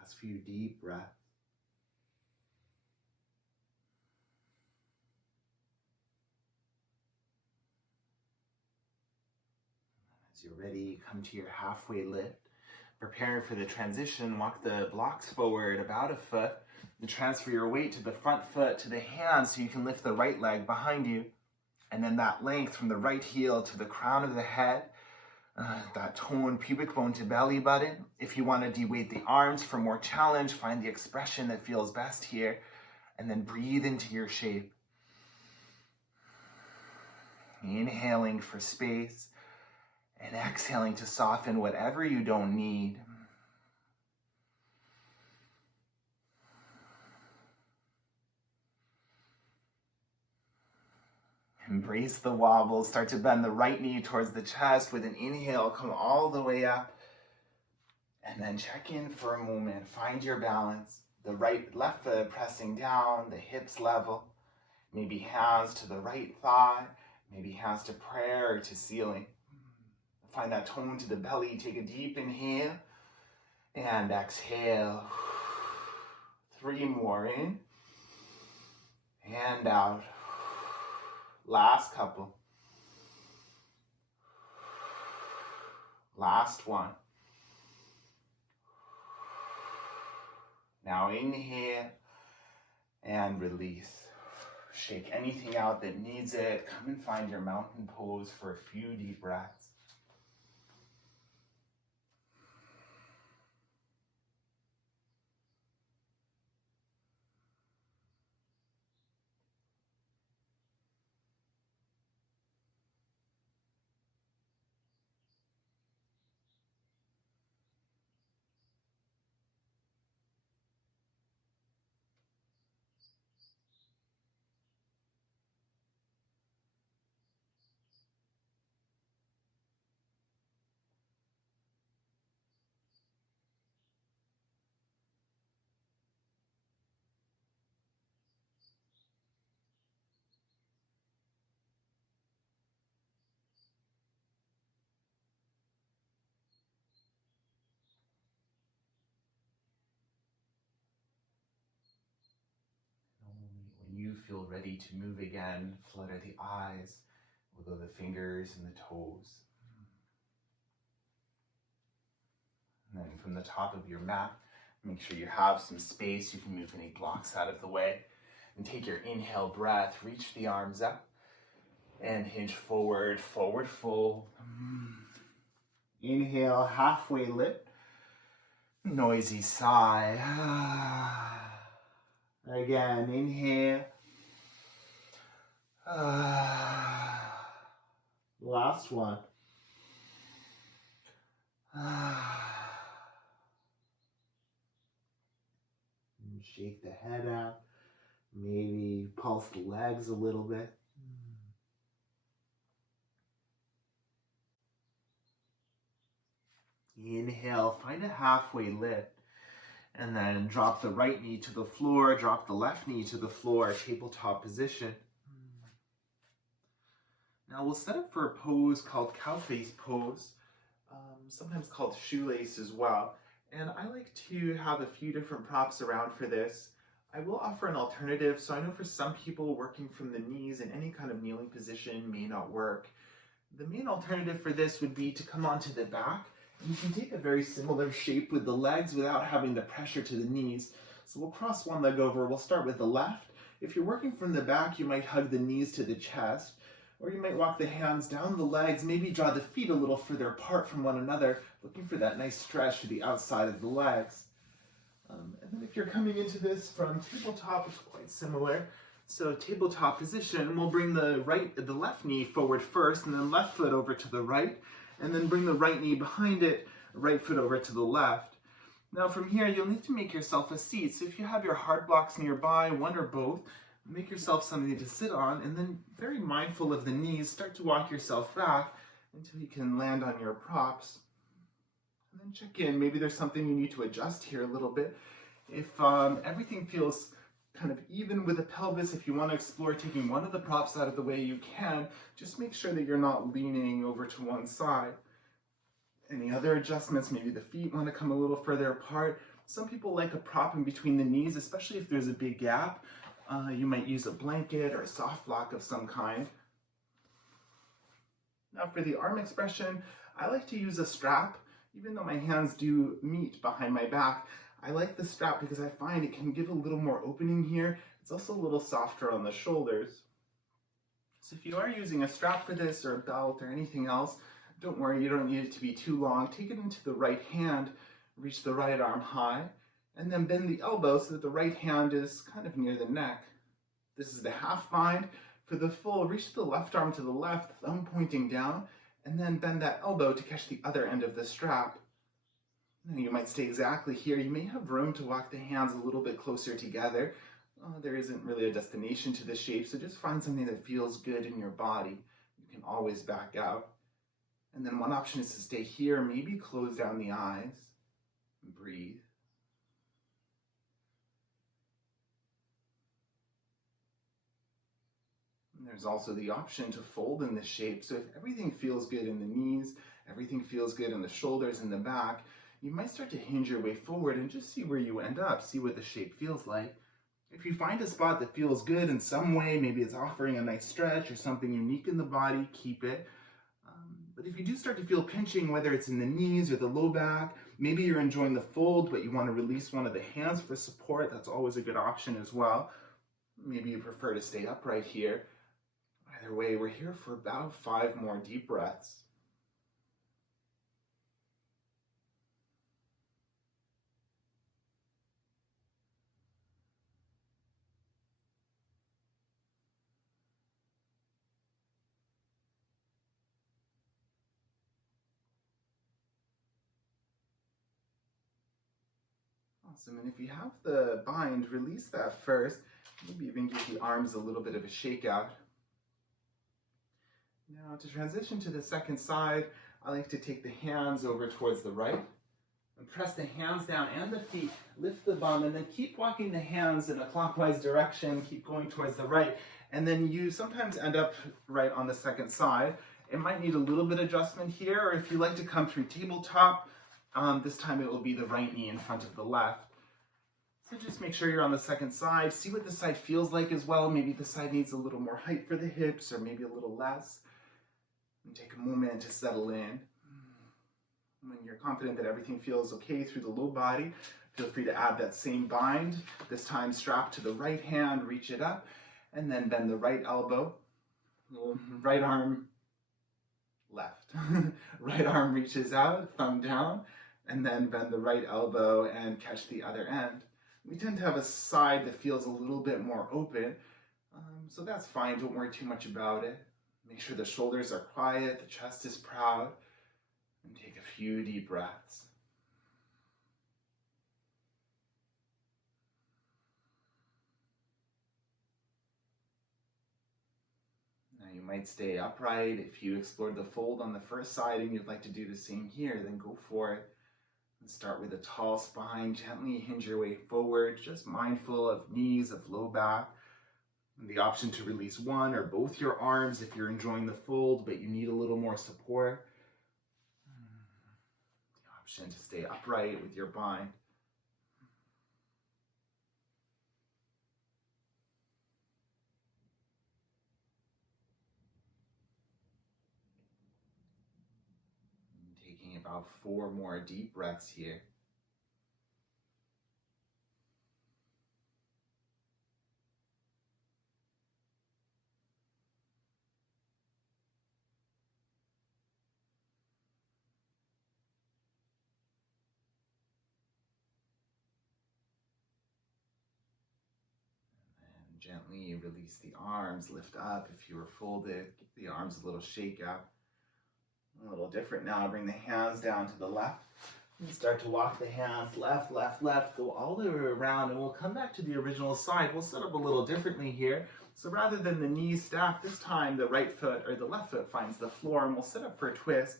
Last few deep breaths. As you're ready, come to your halfway lift. Preparing for the transition, walk the blocks forward about a foot and transfer your weight to the front foot, to the hands, so you can lift the right leg behind you. And then that length from the right heel to the crown of the head, that tone, pubic bone to belly button. If you want to de-weight the arms for more challenge, find the expression that feels best here, and then breathe into your shape. Inhaling for space, and exhaling to soften whatever you don't need. Embrace the wobble. Start to bend the right knee towards the chest with an inhale. Come all the way up. And then check in for a moment. Find your balance. The left foot pressing down, the hips level. Maybe hands to the right thigh. Maybe hands to prayer or to ceiling. Find that tone to the belly. Take a deep inhale. And exhale. 3 more in. And out. Last couple. Last one. Now inhale and release. Shake anything out that needs it. Come and find your mountain pose for a few deep breaths. When you feel ready to move again, flutter the eyes, wiggle the fingers and the toes. And then from the top of your mat, make sure you have some space. You can move any blocks out of the way. And take your inhale breath, reach the arms up, and hinge forward, forward fold. Inhale, halfway lift. Noisy sigh. Again, inhale. Last one. Shake the head out. Maybe pulse the legs a little bit. Inhale, find a halfway lift. And then drop the right knee to the floor, drop the left knee to the floor, tabletop position. Now we'll set up for a pose called cow face pose, sometimes called shoelace as well. And I like to have a few different props around for this. I will offer an alternative. So I know for some people working from the knees in any kind of kneeling position may not work. The main alternative for this would be to come onto the back. You can take a very similar shape with the legs without having the pressure to the knees. So we'll cross one leg over. We'll start with the left. If you're working from the back, you might hug the knees to the chest, or you might walk the hands down the legs, maybe draw the feet a little further apart from one another, looking for that nice stretch to the outside of the legs. And then if you're coming into this from tabletop, it's quite similar. So tabletop position, we'll bring the left knee forward first, and then left foot over to the right, and then bring the right knee behind it, right foot over to the left. Now from here, you'll need to make yourself a seat. So if you have your hard blocks nearby, one or both, make yourself something to sit on, and then very mindful of the knees, start to walk yourself back until you can land on your props. And then check in, maybe there's something you need to adjust here a little bit. If everything feels kind of even with the pelvis, if you want to explore taking one of the props out of the way, you can. Just make sure that you're not leaning over to one side. Any other adjustments? Maybe the feet want to come a little further apart. Some people like a prop in between the knees, especially if there's a big gap. You might use a blanket or a soft block of some kind. Now for the arm expression, I like to use a strap. Even though my hands do meet behind my back, I like the strap because I find it can give a little more opening here. It's also a little softer on the shoulders. So if you are using a strap for this or a belt or anything else, don't worry, you don't need it to be too long. Take it into the right hand, reach the right arm high, and then bend the elbow so that the right hand is kind of near the neck. This is the half bind. For the full, reach the left arm to the left, thumb pointing down, and then bend that elbow to catch the other end of the strap. Now you might stay exactly here. You may have room to walk the hands a little bit closer together. There isn't really a destination to the shape, so just find something that feels good in your body. You can always back out. And then one option is to stay here, maybe close down the eyes and breathe. There's also the option to fold in this shape. So if everything feels good in the knees, everything feels good in the shoulders and the back, you might start to hinge your way forward and just see where you end up, see what the shape feels like. If you find a spot that feels good in some way, maybe it's offering a nice stretch or something unique in the body, keep it. But if you do start to feel pinching, whether it's in the knees or the low back, maybe you're enjoying the fold, but you want to release one of the hands for support, that's always a good option as well. Maybe you prefer to stay upright here. Either way, we're here for about 5 more deep breaths. Awesome, and if you have the bind, release that first. Maybe even give the arms a little bit of a shake out. Now to transition to the second side, I like to take the hands over towards the right and press the hands down and the feet, lift the bum, and then keep walking the hands in a clockwise direction, keep going towards the right, and then you sometimes end up right on the second side. It might need a little bit of adjustment here, or if you like to come through tabletop, this time it will be the right knee in front of the left. So just make sure you're on the second side, see what the side feels like as well. Maybe the side needs a little more height for the hips, or maybe a little less. And take a moment to settle in. When you're confident that everything feels okay through the low body, feel free to add that same bind, this time strap to the right hand, reach it up, and then bend the right elbow, right arm left. Right arm reaches out, thumb down, and then bend the right elbow and catch the other end. We tend to have a side that feels a little bit more open, so that's fine, don't worry too much about it. Make sure the shoulders are quiet, the chest is proud, and take a few deep breaths. Now you might stay upright. If you explored the fold on the first side and you'd like to do the same here, then go for it. And start with a tall spine, gently hinge your way forward, just mindful of knees, of low back. And the option to release one or both your arms if you're enjoying the fold, but you need a little more support. The option to stay upright with your bind. And taking about 4 more deep breaths here. Gently release the arms, lift up if you were folded, give the arms a little shake out. A little different now, bring the hands down to the left and start to walk the hands left, left, left, go all the way around, and we'll come back to the original side. We'll set up a little differently here. So rather than the knees stacked, this time the right foot or the left foot finds the floor, and we'll set up for a twist.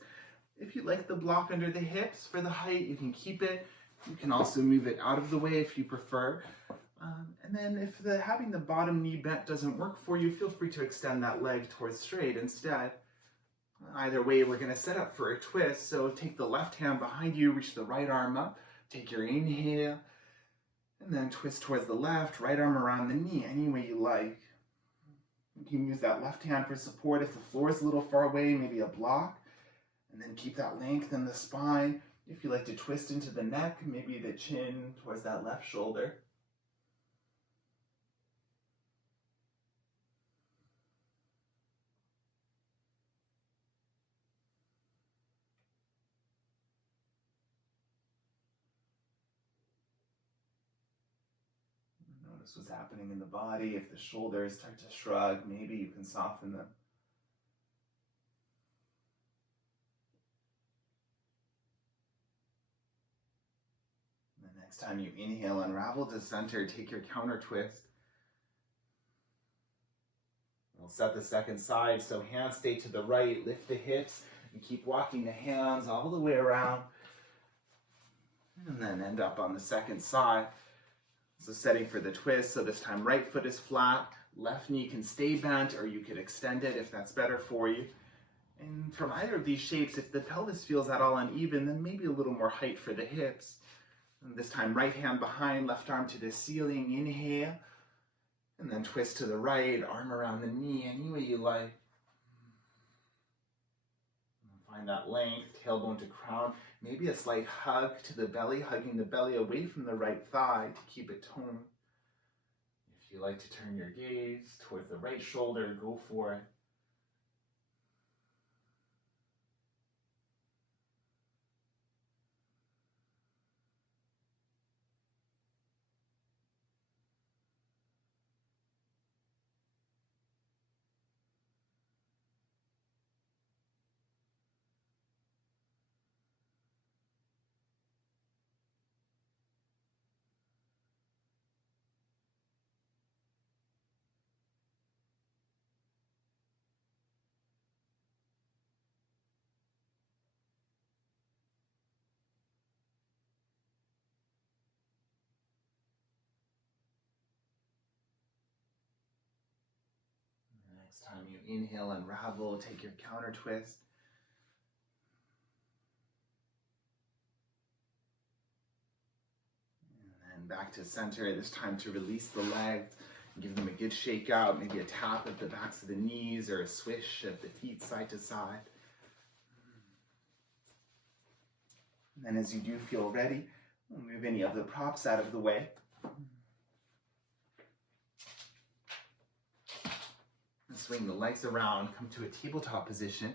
If you like the block under the hips for the height, you can keep it. You can also move it out of the way if you prefer. And then if having the bottom knee bent doesn't work for you, feel free to extend that leg towards straight instead. Either way, we're going to set up for a twist. So take the left hand behind you, reach the right arm up, take your inhale, and then twist towards the left, right arm around the knee, any way you like. You can use that left hand for support if the floor is a little far away, maybe a block, and then keep that length in the spine. If you like to twist into the neck, maybe the chin towards that left shoulder. Notice what's happening in the body. If the shoulders start to shrug, maybe you can soften them. And the next time you inhale, unravel to center, take your counter twist. We'll set the second side, so hands stay to the right, lift the hips, and keep walking the hands all the way around. And then end up on the second side. So setting for the twist, so this time right foot is flat, left knee can stay bent, or you could extend it if that's better for you. And from either of these shapes, if the pelvis feels at all uneven, then maybe a little more height for the hips. And this time right hand behind, left arm to the ceiling, inhale. And then twist to the right, arm around the knee, any way you like. Find that length, tailbone to crown. Maybe a slight hug to the belly, hugging the belly away from the right thigh to keep it toned. If you like to turn your gaze towards the right shoulder, go for it. Next time you inhale, unravel, take your counter twist. And then back to center, this time to release the legs, give them a good shake out, maybe a tap at the backs of the knees or a swish of the feet side to side. And then as you do feel ready, we'll move any of the props out of the way. And swing the legs around, come to a tabletop position.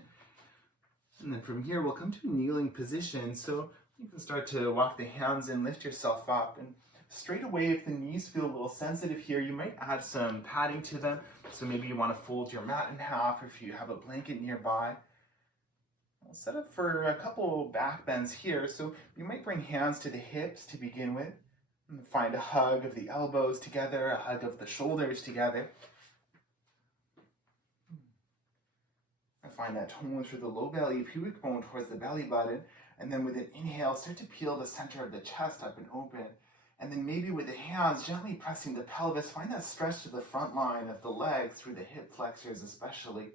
And then from here, we'll come to a kneeling position. So you can start to walk the hands and lift yourself up. And straight away, if the knees feel a little sensitive here, you might add some padding to them. So maybe you want to fold your mat in half, or if you have a blanket nearby. We'll set up for a couple back bends here. So you might bring hands to the hips to begin with. And find a hug of the elbows together, a hug of the shoulders together. And find that tone through the low belly pubic bone towards the belly button. And then with an inhale, start to peel the center of the chest up and open. And then maybe with the hands, gently pressing the pelvis, find that stretch to the front line of the legs through the hip flexors especially.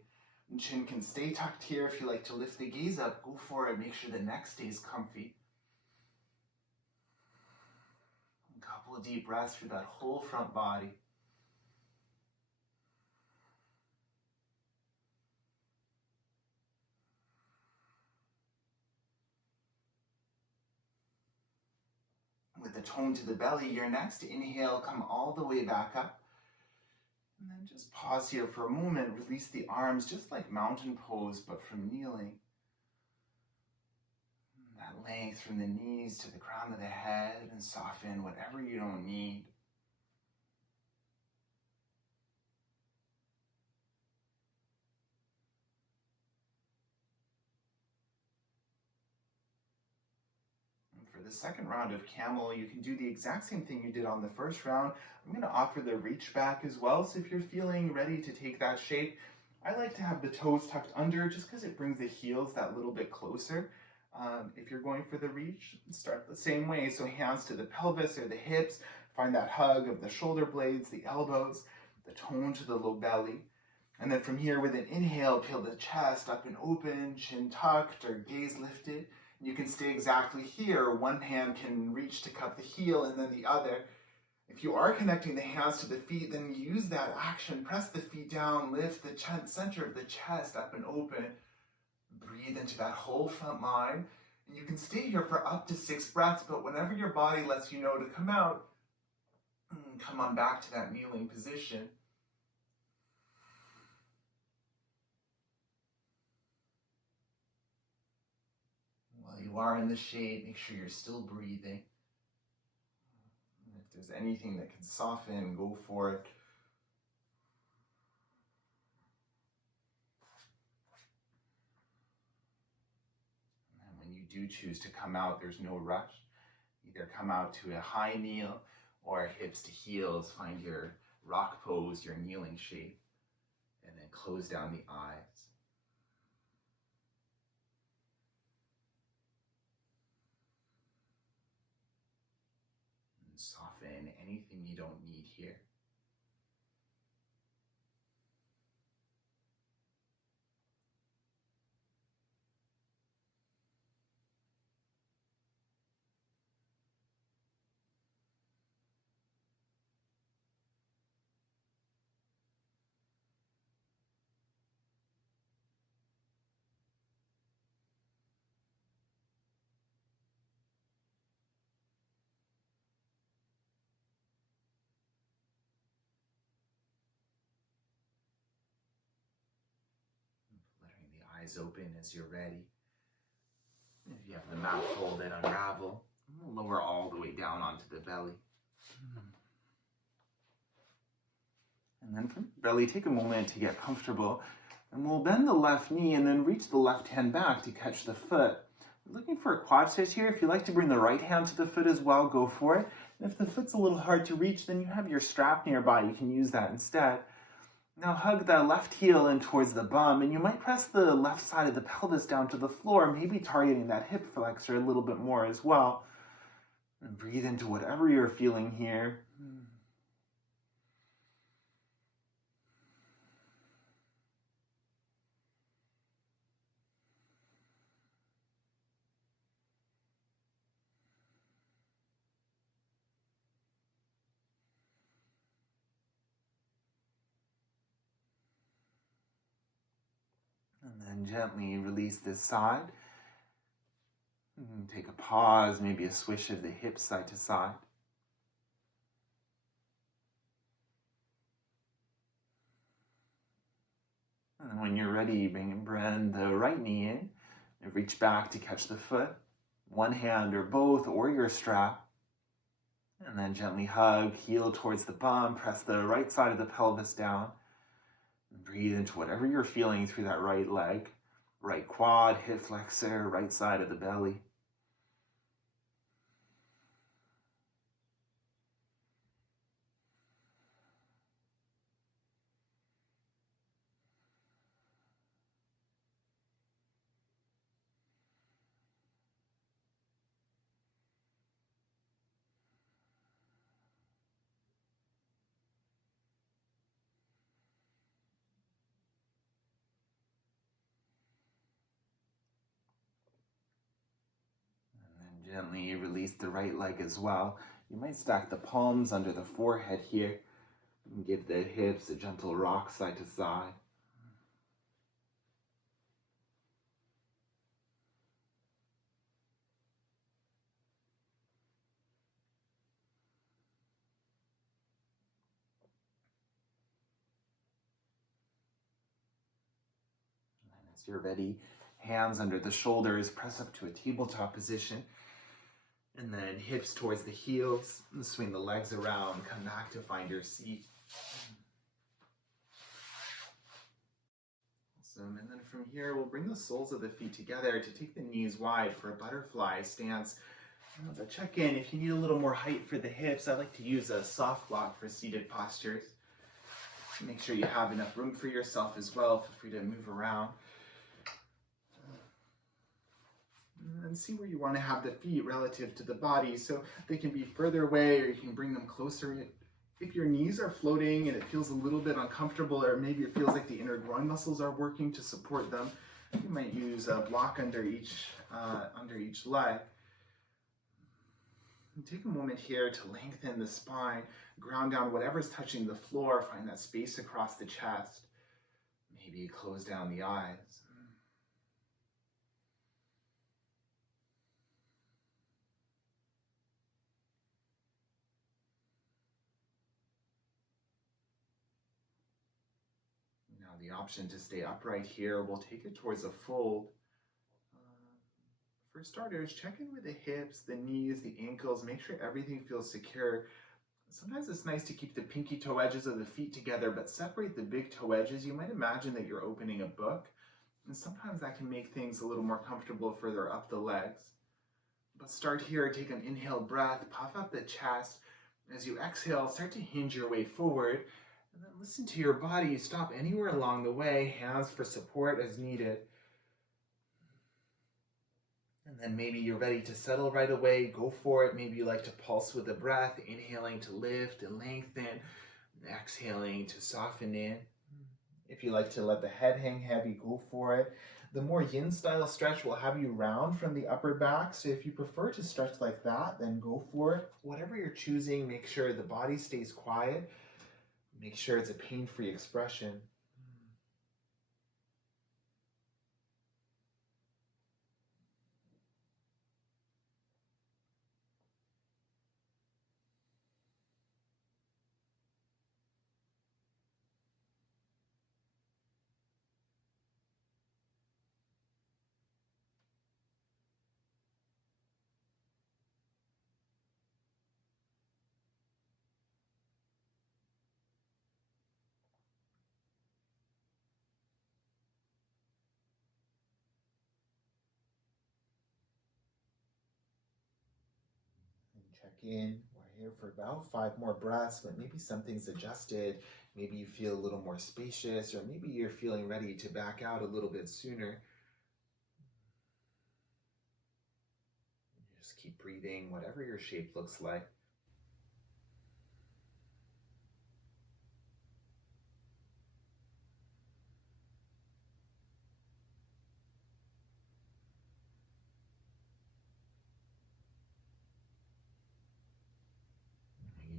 And chin can stay tucked here. If you like to lift the gaze up, go for it. Make sure the neck stays comfy. A couple of deep breaths through that whole front body. With the tone to the belly, your next inhale, come all the way back up. And then just pause here for a moment, release the arms just like mountain pose, but from kneeling. That length from the knees to the crown of the head, and soften whatever you don't need. For the second round of camel, you can do the exact same thing you did on the first round. I'm going to offer the reach back as well. So if you're feeling ready to take that shape, I like to have the toes tucked under just because it brings the heels that little bit closer. If you're going for the reach, start the same way. So hands to the pelvis or the hips. Find that hug of the shoulder blades, the elbows, the tone to the low belly. And then from here, with an inhale, peel the chest up and open, chin tucked or gaze lifted. You can stay exactly here. One hand can reach to cup the heel and then the other. If you are connecting the hands to the feet, then use that action. Press the feet down, lift the center of the chest up and open. Breathe into that whole front line. And you can stay here for up to 6 breaths, but whenever your body lets you know to come out, come on back to that kneeling position. While you are in the shade, make sure you're still breathing. If there's anything that can soften, go for it. And when you do choose to come out, there's no rush. Either come out to a high kneel or hips to heels. Find your rock pose, your kneeling shape, and then close down the eyes. Soften anything you don't need here. Eyes open as you're ready. If you have the mat folded, unravel. Lower all the way down onto the belly. And then from belly, take a moment to get comfortable. And we'll bend the left knee and then reach the left hand back to catch the foot. We're looking for a quad stitch here. If you like to bring the right hand to the foot as well, go for it. And if the foot's a little hard to reach, then you have your strap nearby. You can use that instead. Now hug the left heel in towards the bum, and you might press the left side of the pelvis down to the floor, maybe targeting that hip flexor a little bit more as well. And breathe into whatever you're feeling here. And then gently release this side. Take a pause, maybe a swish of the hips side to side. And when you're ready, bring the right knee in and reach back to catch the foot. One hand or both or your strap. And then gently hug, heel towards the bum, press the right side of the pelvis down. And breathe into whatever you're feeling through that right leg. Right quad, hip flexor, right side of the belly. Gently release the right leg as well. You might stack the palms under the forehead here and give the hips a gentle rock side to side. And as you're ready, hands under the shoulders, press up to a tabletop position. And then hips towards the heels, swing the legs around, come back to find your seat. Awesome. And then from here, we'll bring the soles of the feet together to take the knees wide for a butterfly stance. But check in if you need a little more height for the hips. I like to use a soft block for seated postures. Make sure you have enough room for yourself as well. Feel free to move around. And see where you want to have the feet relative to the body, so they can be further away or you can bring them closer. If your knees are floating and it feels a little bit uncomfortable, or maybe it feels like the inner groin muscles are working to support them, you might use a block under each leg. And take a moment here to lengthen the spine, ground down whatever's touching the floor, find that space across the chest. Maybe close down the eyes. The option to stay upright here, we'll take it towards a fold. For starters, check in with the hips, the knees, the ankles, make sure everything feels secure. Sometimes it's nice to keep the pinky toe edges of the feet together, but separate the big toe edges. You might imagine that you're opening a book, and sometimes that can make things a little more comfortable further up the legs. But start here, take an inhale breath, puff up the chest. As you exhale, start to hinge your way forward. And then listen to your body. Stop anywhere along the way. Hands for support as needed. And then maybe you're ready to settle right away. Go for it. Maybe you like to pulse with the breath. Inhaling to lift and lengthen. And exhaling to soften in. If you like to let the head hang heavy, go for it. The more yin style stretch will have you round from the upper back. So if you prefer to stretch like that, then go for it. Whatever you're choosing, make sure the body stays quiet. Make sure it's a pain-free expression. Check in. We're here for about 5 more breaths, but maybe something's adjusted. Maybe you feel a little more spacious, or maybe you're feeling ready to back out a little bit sooner. Just keep breathing, whatever your shape looks like.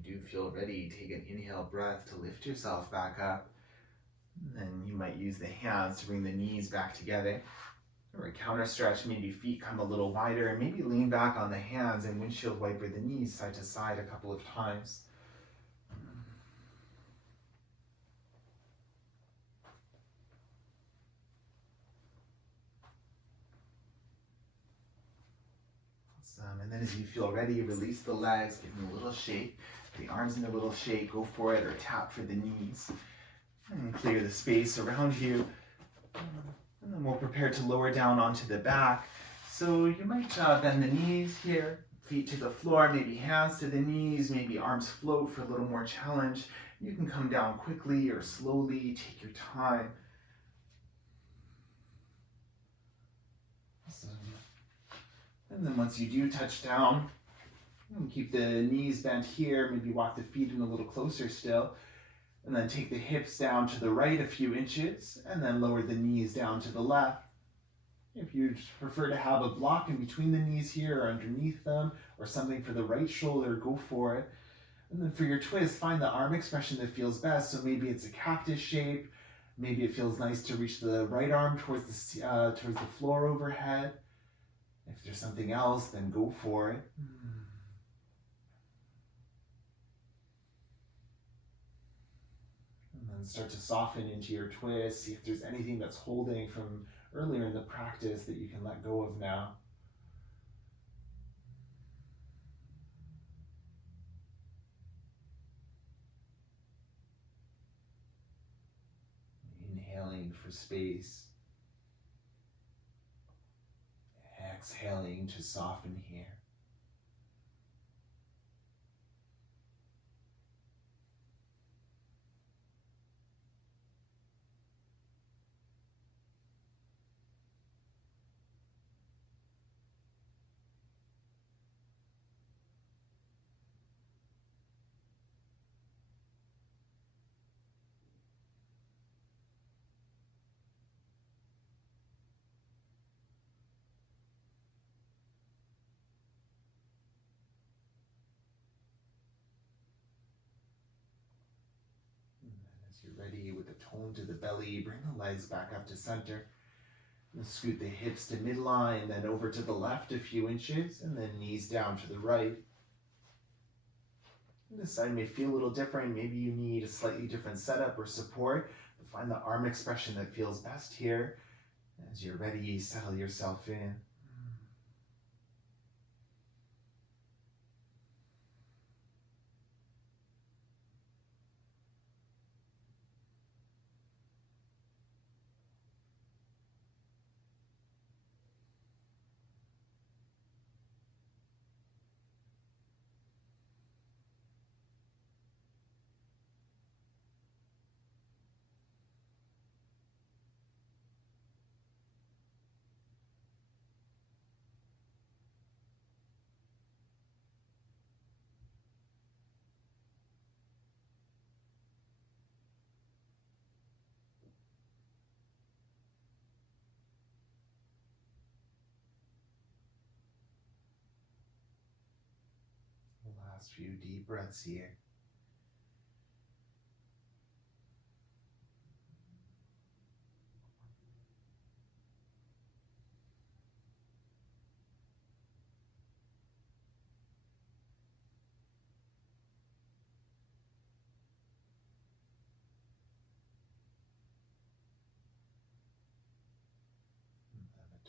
You feel ready, take an inhale breath to lift yourself back up. And then you might use the hands to bring the knees back together. Or counter stretch, maybe feet come a little wider, and maybe lean back on the hands and windshield wiper the knees side to side a couple of times. Awesome. And then as you feel ready, release the legs, give them a little shake. The arms in a little shake, go for it, or tap for the knees. And clear the space around you. And then we'll prepare to lower down onto the back. So you might bend the knees here, feet to the floor, maybe hands to the knees, maybe arms float for a little more challenge. You can come down quickly or slowly, take your time. Awesome. And then once you do touch down, you can keep the knees bent here, maybe walk the feet in a little closer still. And then take the hips down to the right a few inches, and then lower the knees down to the left. If you prefer to have a block in between the knees here or underneath them, or something for the right shoulder, go for it. And then for your twist, find the arm expression that feels best. So maybe it's a cactus shape. Maybe it feels nice to reach the right arm towards the floor overhead. If there's something else, then go for it. Start to soften into your twist. See if there's anything that's holding from earlier in the practice that you can let go of now. Inhaling for space. Exhaling to soften here. You're ready with a tone to the belly, bring the legs back up to center. And scoot the hips to midline, then over to the left a few inches, and then knees down to the right. And this side may feel a little different. Maybe you need a slightly different setup or support. But find the arm expression that feels best here. As you're ready, settle yourself in. Last few deep breaths here.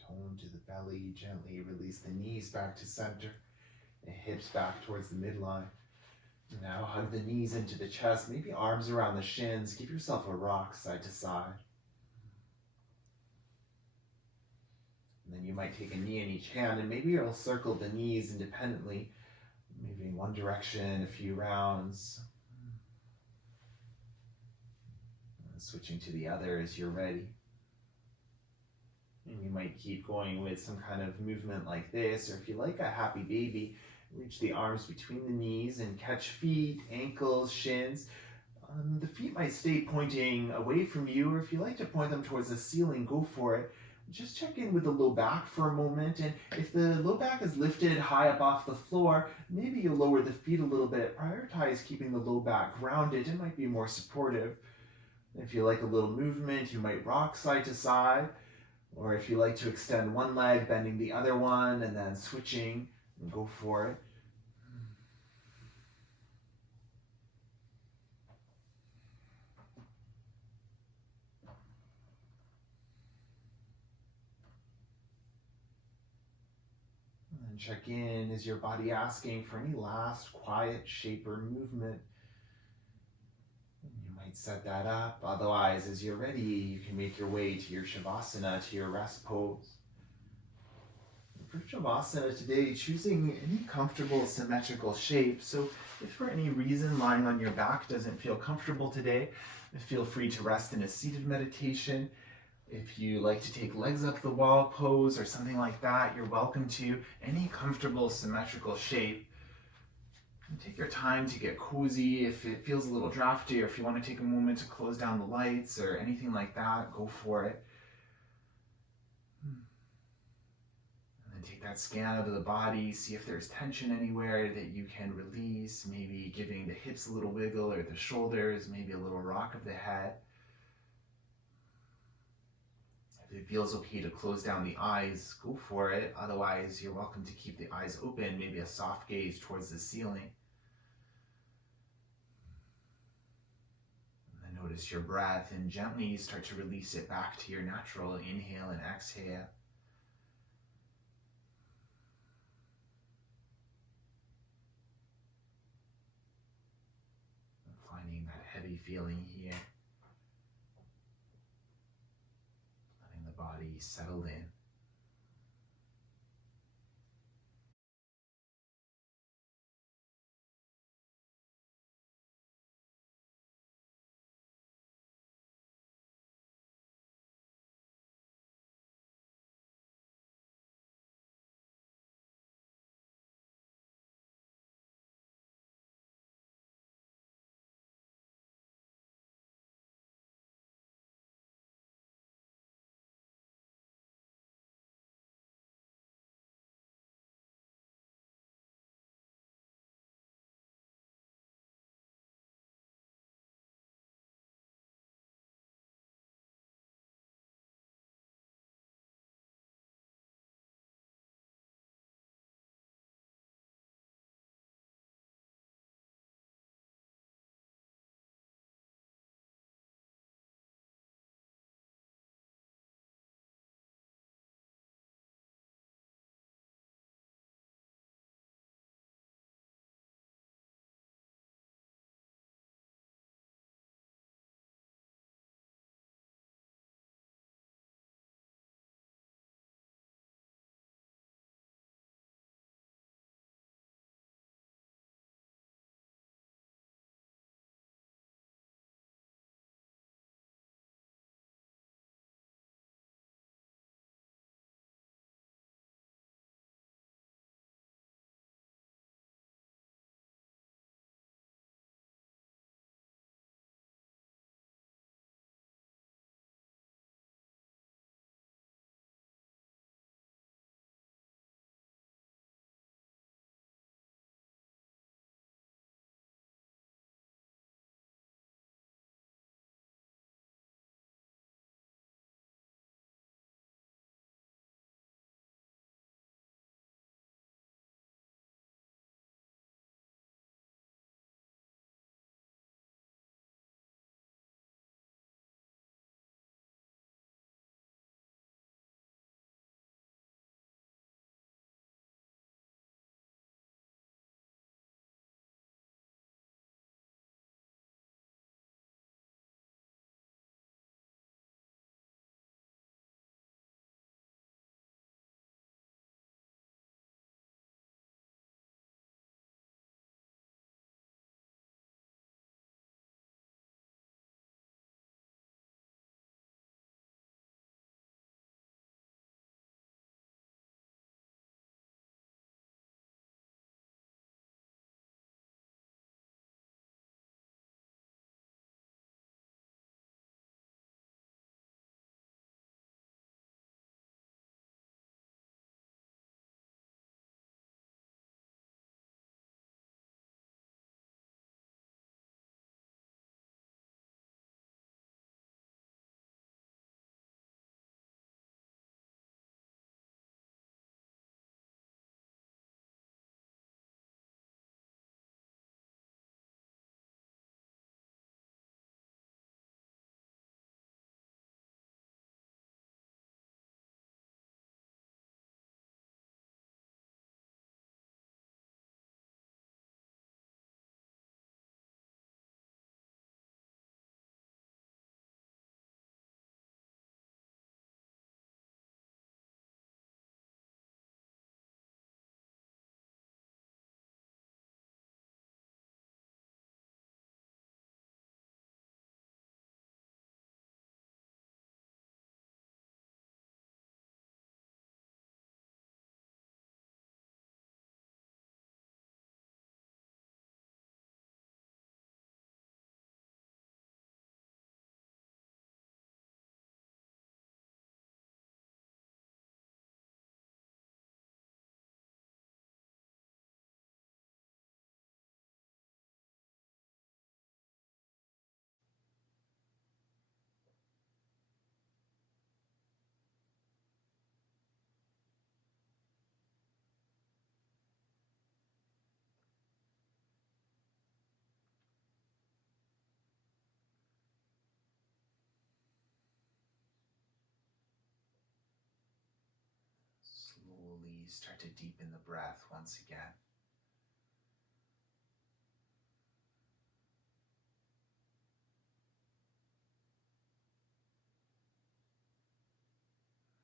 Tone to the belly, gently release the knees back to center, the hips back towards the midline. Now hug the knees into the chest, maybe arms around the shins. Give yourself a rock side to side. And then you might take a knee in each hand, and maybe you'll circle the knees independently, maybe in one direction a few rounds. And switching to the other as you're ready. And you might keep going with some kind of movement like this, or if you like a happy baby, reach the arms between the knees and catch feet, ankles, shins. The feet might stay pointing away from you, or if you like to point them towards the ceiling, go for it. Just check in with the low back for a moment, and if the low back is lifted high up off the floor, maybe you'll lower the feet a little bit. Prioritize keeping the low back grounded. It might be more supportive. If you like a little movement, you might rock side to side. Or if you like to extend one leg, bending the other one, and then switching, go for it. And check in, is your body asking for any last quiet shape or movement? You might set that up. Otherwise, as you're ready, you can make your way to your Shavasana, to your rest pose. For Shavasana today, choosing any comfortable symmetrical shape. So if for any reason lying on your back doesn't feel comfortable today, feel free to rest in a seated meditation. If you like to take legs up the wall pose or something like that, you're welcome to. Any comfortable symmetrical shape. And take your time to get cozy. If it feels a little drafty, or if you want to take a moment to close down the lights or anything like that, go for it. And then take that scan of the body, see if there's tension anywhere that you can release, maybe giving the hips a little wiggle or the shoulders, maybe a little rock of the head. If it feels okay to close down the eyes, go for it. Otherwise, you're welcome to keep the eyes open, maybe a soft gaze towards the ceiling. And then notice your breath and gently start to release it back to your natural inhale and exhale. And finding that heavy feeling here. Letting the body settle in. you start to deepen the breath once again.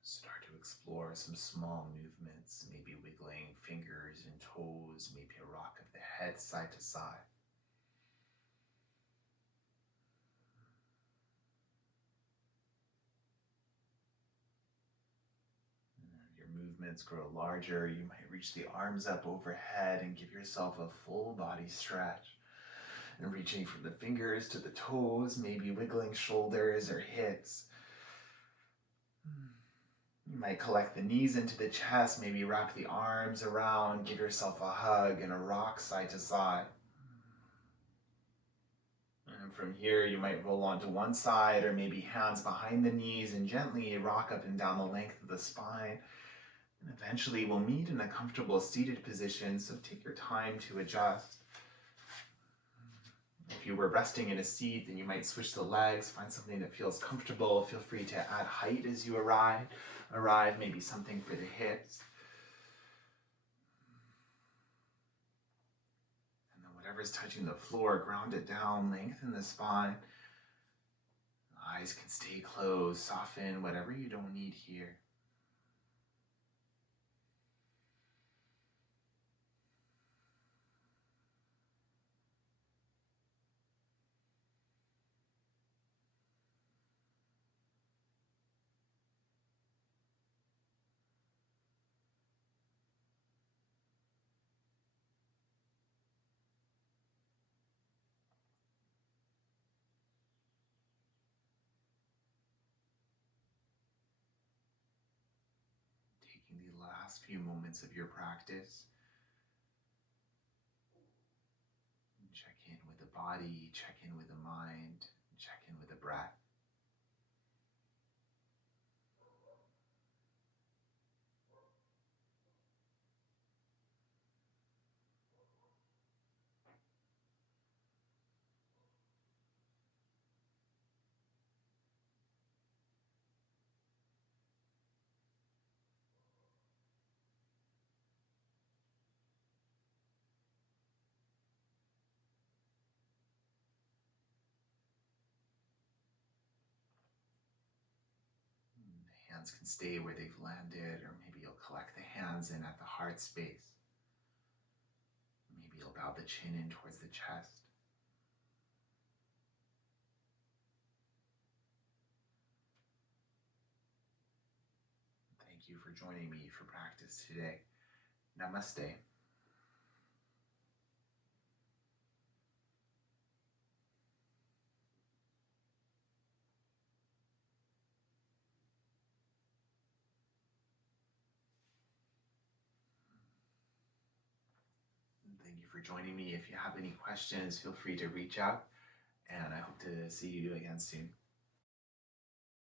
Start to explore some small movements, maybe wiggling fingers and toes, maybe a rock of the head side to side. Your movements grow larger. You might reach the arms up overhead and give yourself a full body stretch. And reaching from the fingers to the toes, maybe wiggling shoulders or hips. You might collect the knees into the chest, maybe wrap the arms around, give yourself a hug and a rock side to side. And from here, you might roll onto one side or maybe hands behind the knees and gently rock up and down the length of the spine. And eventually we'll meet in a comfortable seated position, so take your time to adjust. If you were resting in a seat, then you might switch the legs, find something that feels comfortable. Feel free to add height as you arrive, maybe something for the hips. And then whatever's touching the floor, ground it down, lengthen the spine. Eyes can stay closed, soften whatever you don't need here. Taking the last few moments of your practice, check in with the body, check in with the mind, check in with the breath. The hands can stay where they've landed, or maybe you'll collect the hands in at the heart space. Maybe you'll bow the chin in towards the chest. Thank you for joining me for practice today. Namaste. Thank you for joining me. If you have any questions, feel free to reach out, and I hope to see you again soon.